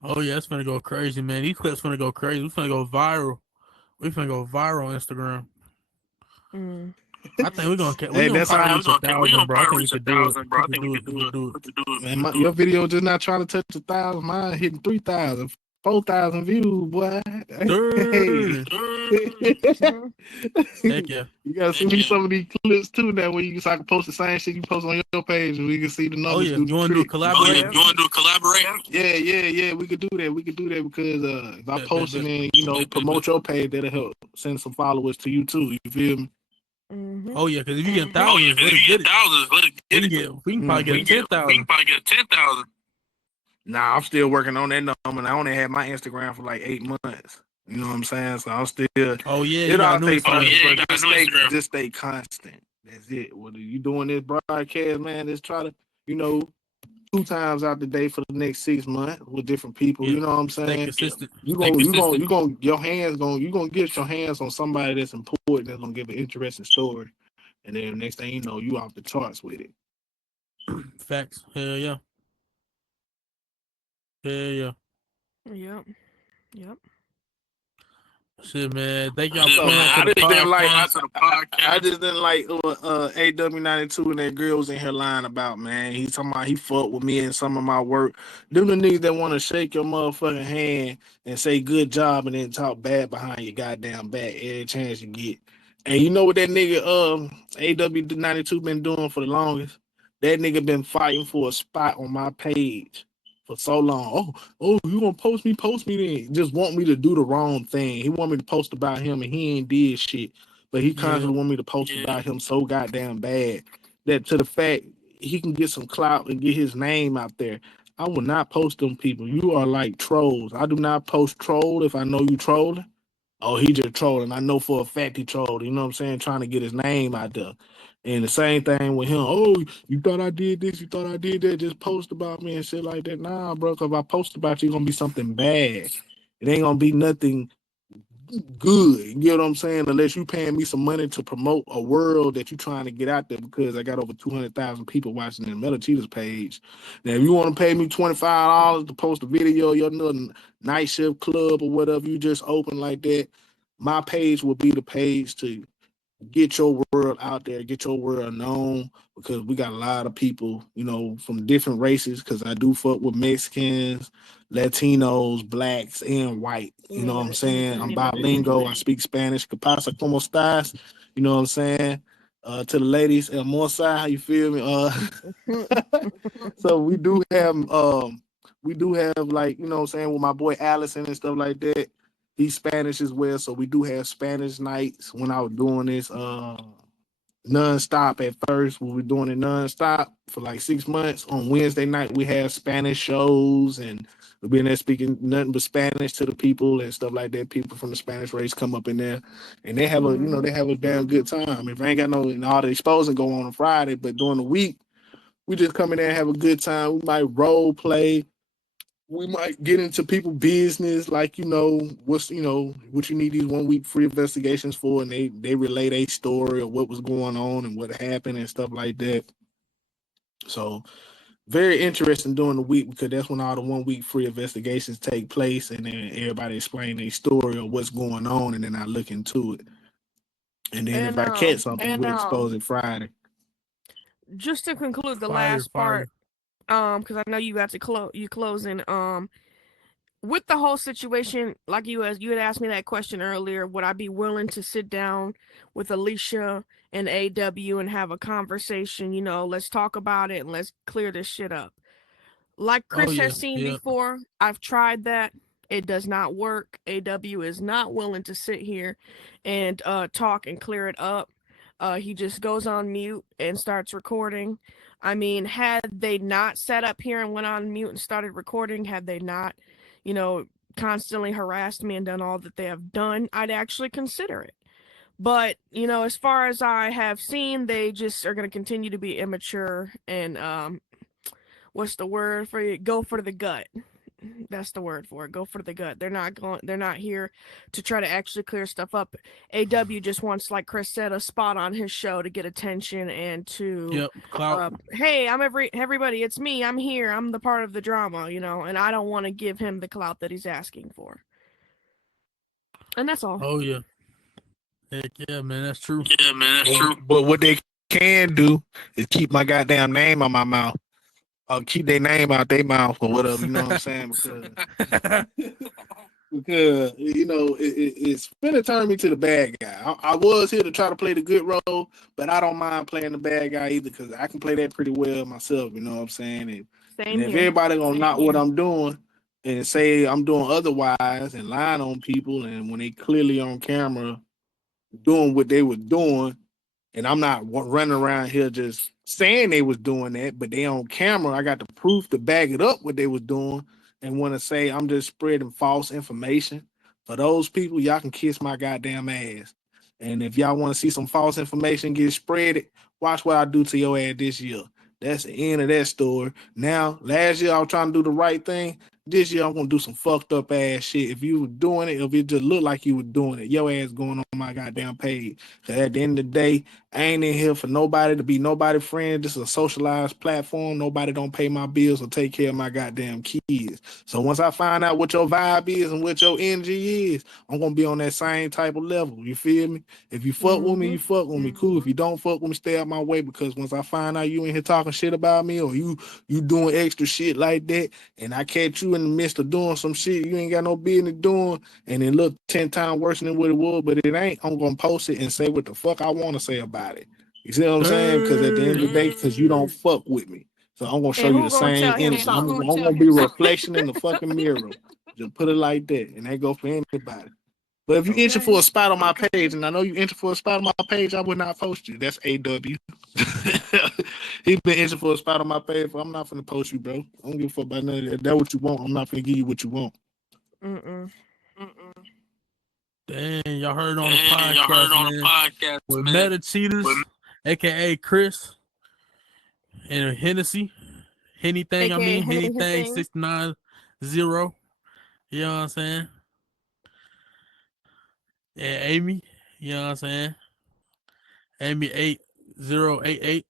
Oh yeah, it's gonna go crazy, man. These clips gonna go crazy. We're gonna go viral. We're gonna go viral on Instagram. I think we're gonna. That's how reach 1,000, bro. I think we could do it. Man, your video just not trying to touch 1,000. Mine hitting 3,000, 4,000 views, boy. Hey. Heck yeah. You gotta send me some of these clips too now where so I can post the same shit you post on your page and we can see the numbers. Oh yeah, you wanna do a collaboration? Yeah, we could do that. We could do that because if I post it and promote your page, that'll help send some followers to you too. You feel me? Oh yeah, because if you get thousands, let it get it. We can probably get 10,000. Nah, I'm still working on that number, and I only had my Instagram for like 8 months. You know what I'm saying? So I'm still. Oh yeah, it all takes time. Just stay constant. That's it. Whether you doing this broadcast, man, just try to, times out the day for the next 6 months with different people. You know what I'm Stay saying? consistent. You Stay gonna consistent. your hands gonna you gonna get your hands on somebody that's important, that's gonna give an interesting story, and then next thing you know, you off the charts with it. Facts. Hell yeah. Hell yeah. Yep. Yep. Shit, man. Thank y'all So, for man, coming to the podcast. I just didn't like AW92 and that girl was in here lying about, man. He's talking about he fucked with me and some of my work. Them the niggas that want to shake your motherfucking hand and say good job and then talk bad behind your goddamn back every chance you get. And you know what that nigga AW92 been doing for the longest? That nigga been fighting for a spot on my page for so long. Oh, you gonna post me? Post me then. Just want me to do the wrong thing. He want me to post about him and he ain't did shit. But he constantly want me to post about him so goddamn bad that to the fact he can get some clout and get his name out there. I will not post them people. You are like trolls. I do not post troll if I know you trolling. Oh, he just trolling. I know for a fact he trolled. You know what I'm saying? Trying to get his name out there. And the same thing with him. Oh, you thought I did this? You thought I did that? Just post about me and shit like that. Nah, bro. Because if I post about you, it's gonna be something bad. It ain't gonna be nothing good. You get what I'm saying? Unless you paying me some money to promote a world that you trying to get out there, because I got over 200,000 people watching the Metal Cheetahs page. Now, if you want to pay me $25 to post a video, your little night shift club or whatever you just open like that, my page will be the page to get your world out there, get your world known, because we got a lot of people, you know, from different races, because I do fuck with Mexicans, Latinos, blacks, and white. You know what I'm saying? I'm bilingual. I speak Spanish. ¿Qué pasa? ¿Cómo estás? You know what I'm saying? To the ladies, Hermosa, how you feel me? So we do have like, you know what I'm saying, with my boy Allison and stuff like that. He's Spanish as well, so we do have Spanish nights when I was doing this nonstop at first. We were doing it nonstop for like 6 months. On Wednesday night, we have Spanish shows, and we've been there speaking nothing but Spanish to the people and stuff like that. People from the Spanish race come up in there, and they have a damn good time. If I ain't got no all the exposing go on Friday, but during the week, we just come in there and have a good time. We might role play. We might get into people's business, like, you know, what you need these 1 week free investigations for, and they relate a story of what was going on and what happened and stuff like that. So very interesting during the week, because that's when all the 1 week free investigations take place, and then everybody explain their story of what's going on, and then I look into it. And then if I catch something, we expose it Friday. Just to conclude the last part, because I know you got to closing. With the whole situation, like you had asked me that question earlier, would I be willing to sit down with Alicia and AW and have a conversation? You know, let's talk about it and let's clear this shit up. Like Chris has seen before, I've tried that. It does not work. AW is not willing to sit here and talk and clear it up. He just goes on mute and starts recording. I mean, had they not sat up here and went on mute and started recording, had they not, you know, constantly harassed me and done all that they have done, I'd actually consider it. But, you know, as far as I have seen, they just are going to continue to be immature and, what's the word for it? Go for the gut. That's the word for it. Go for the gut. They're not here to try to actually clear stuff up. AW just wants, like Chris said, a spot on his show to get attention and to hey, I'm everybody, it's me. I'm here. I'm the part of the drama, you know, and I don't want to give him the clout that he's asking for. And that's all. Oh yeah. Heck yeah, man, that's true. But what they can do is keep my goddamn name on my mouth. Keep their name out their mouth or whatever, you know what I'm saying? Because you know, it's finna turn me to the bad guy. I was here to try to play the good role, but I don't mind playing the bad guy either, because I can play that pretty well myself, you know what I'm saying? And if everybody gonna knock what I'm doing and say I'm doing otherwise and lying on people, and when they clearly on camera doing what they were doing, and I'm not running around here just saying they was doing that, but they on camera, I got the proof to back it up what they was doing, and want to say I'm just spreading false information. For those people, y'all can kiss my goddamn ass. And if y'all want to see some false information get spread, watch what I do to your ass this year. That's the end of that story. Now, last year I was trying to do the right thing. This year I'm gonna do some fucked up ass shit. If you were doing it, if it just looked like you were doing it, your ass going on my goddamn page. Cause at the end of the day, I ain't in here for nobody to be nobody friend. This is a socialized platform. Nobody don't pay my bills or take care of my goddamn kids. So once I find out what your vibe is and what your energy is, I'm gonna be on that same type of level. You feel me? If you fuck with me, you fuck with me. Cool. If you don't fuck with me, stay out my way. Because once I find out you in here talking shit about me or you doing extra shit like that, and I catch you in the midst of doing some shit you ain't got no business doing, and it look 10 times worse than what it was, but it ain't, I'm gonna post it and say what the fuck I want to say about it. You see what I'm saying? Because at the end of the day, because you don't fuck with me. So I'm gonna show And you who the gonna same tell him energy. I'm something? gonna be a reflection in the fucking mirror. Just put it like that. And that go for anybody. But if you enter for a spot on my page, and I know you enter for a spot on my page, I would not post you. That's AW. He been entering for a spot on my page, but I'm not finna post you, bro. I don't give a fuck about none of that. If that's what you want, I'm not finna give you what you want. Damn, y'all heard on the podcast, with Meta Cheaters, aka Chris, and Hennessy. Anything, I AKA mean, anything anything. 690. You know what I'm saying? And Amy, you know what I'm saying? Amy 8088.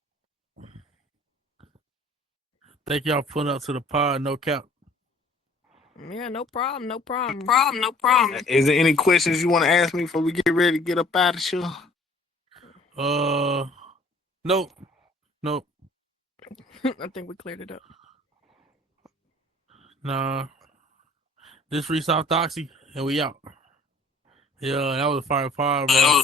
Thank y'all for putting up to the pod, no cap. Yeah, no problem. No problem. Is there any questions you want to ask me before we get ready to get up out of here? Nope. I think we cleared it up. Nah. This free South Doxy, and we out. Yeah, that was a fire pod, bro.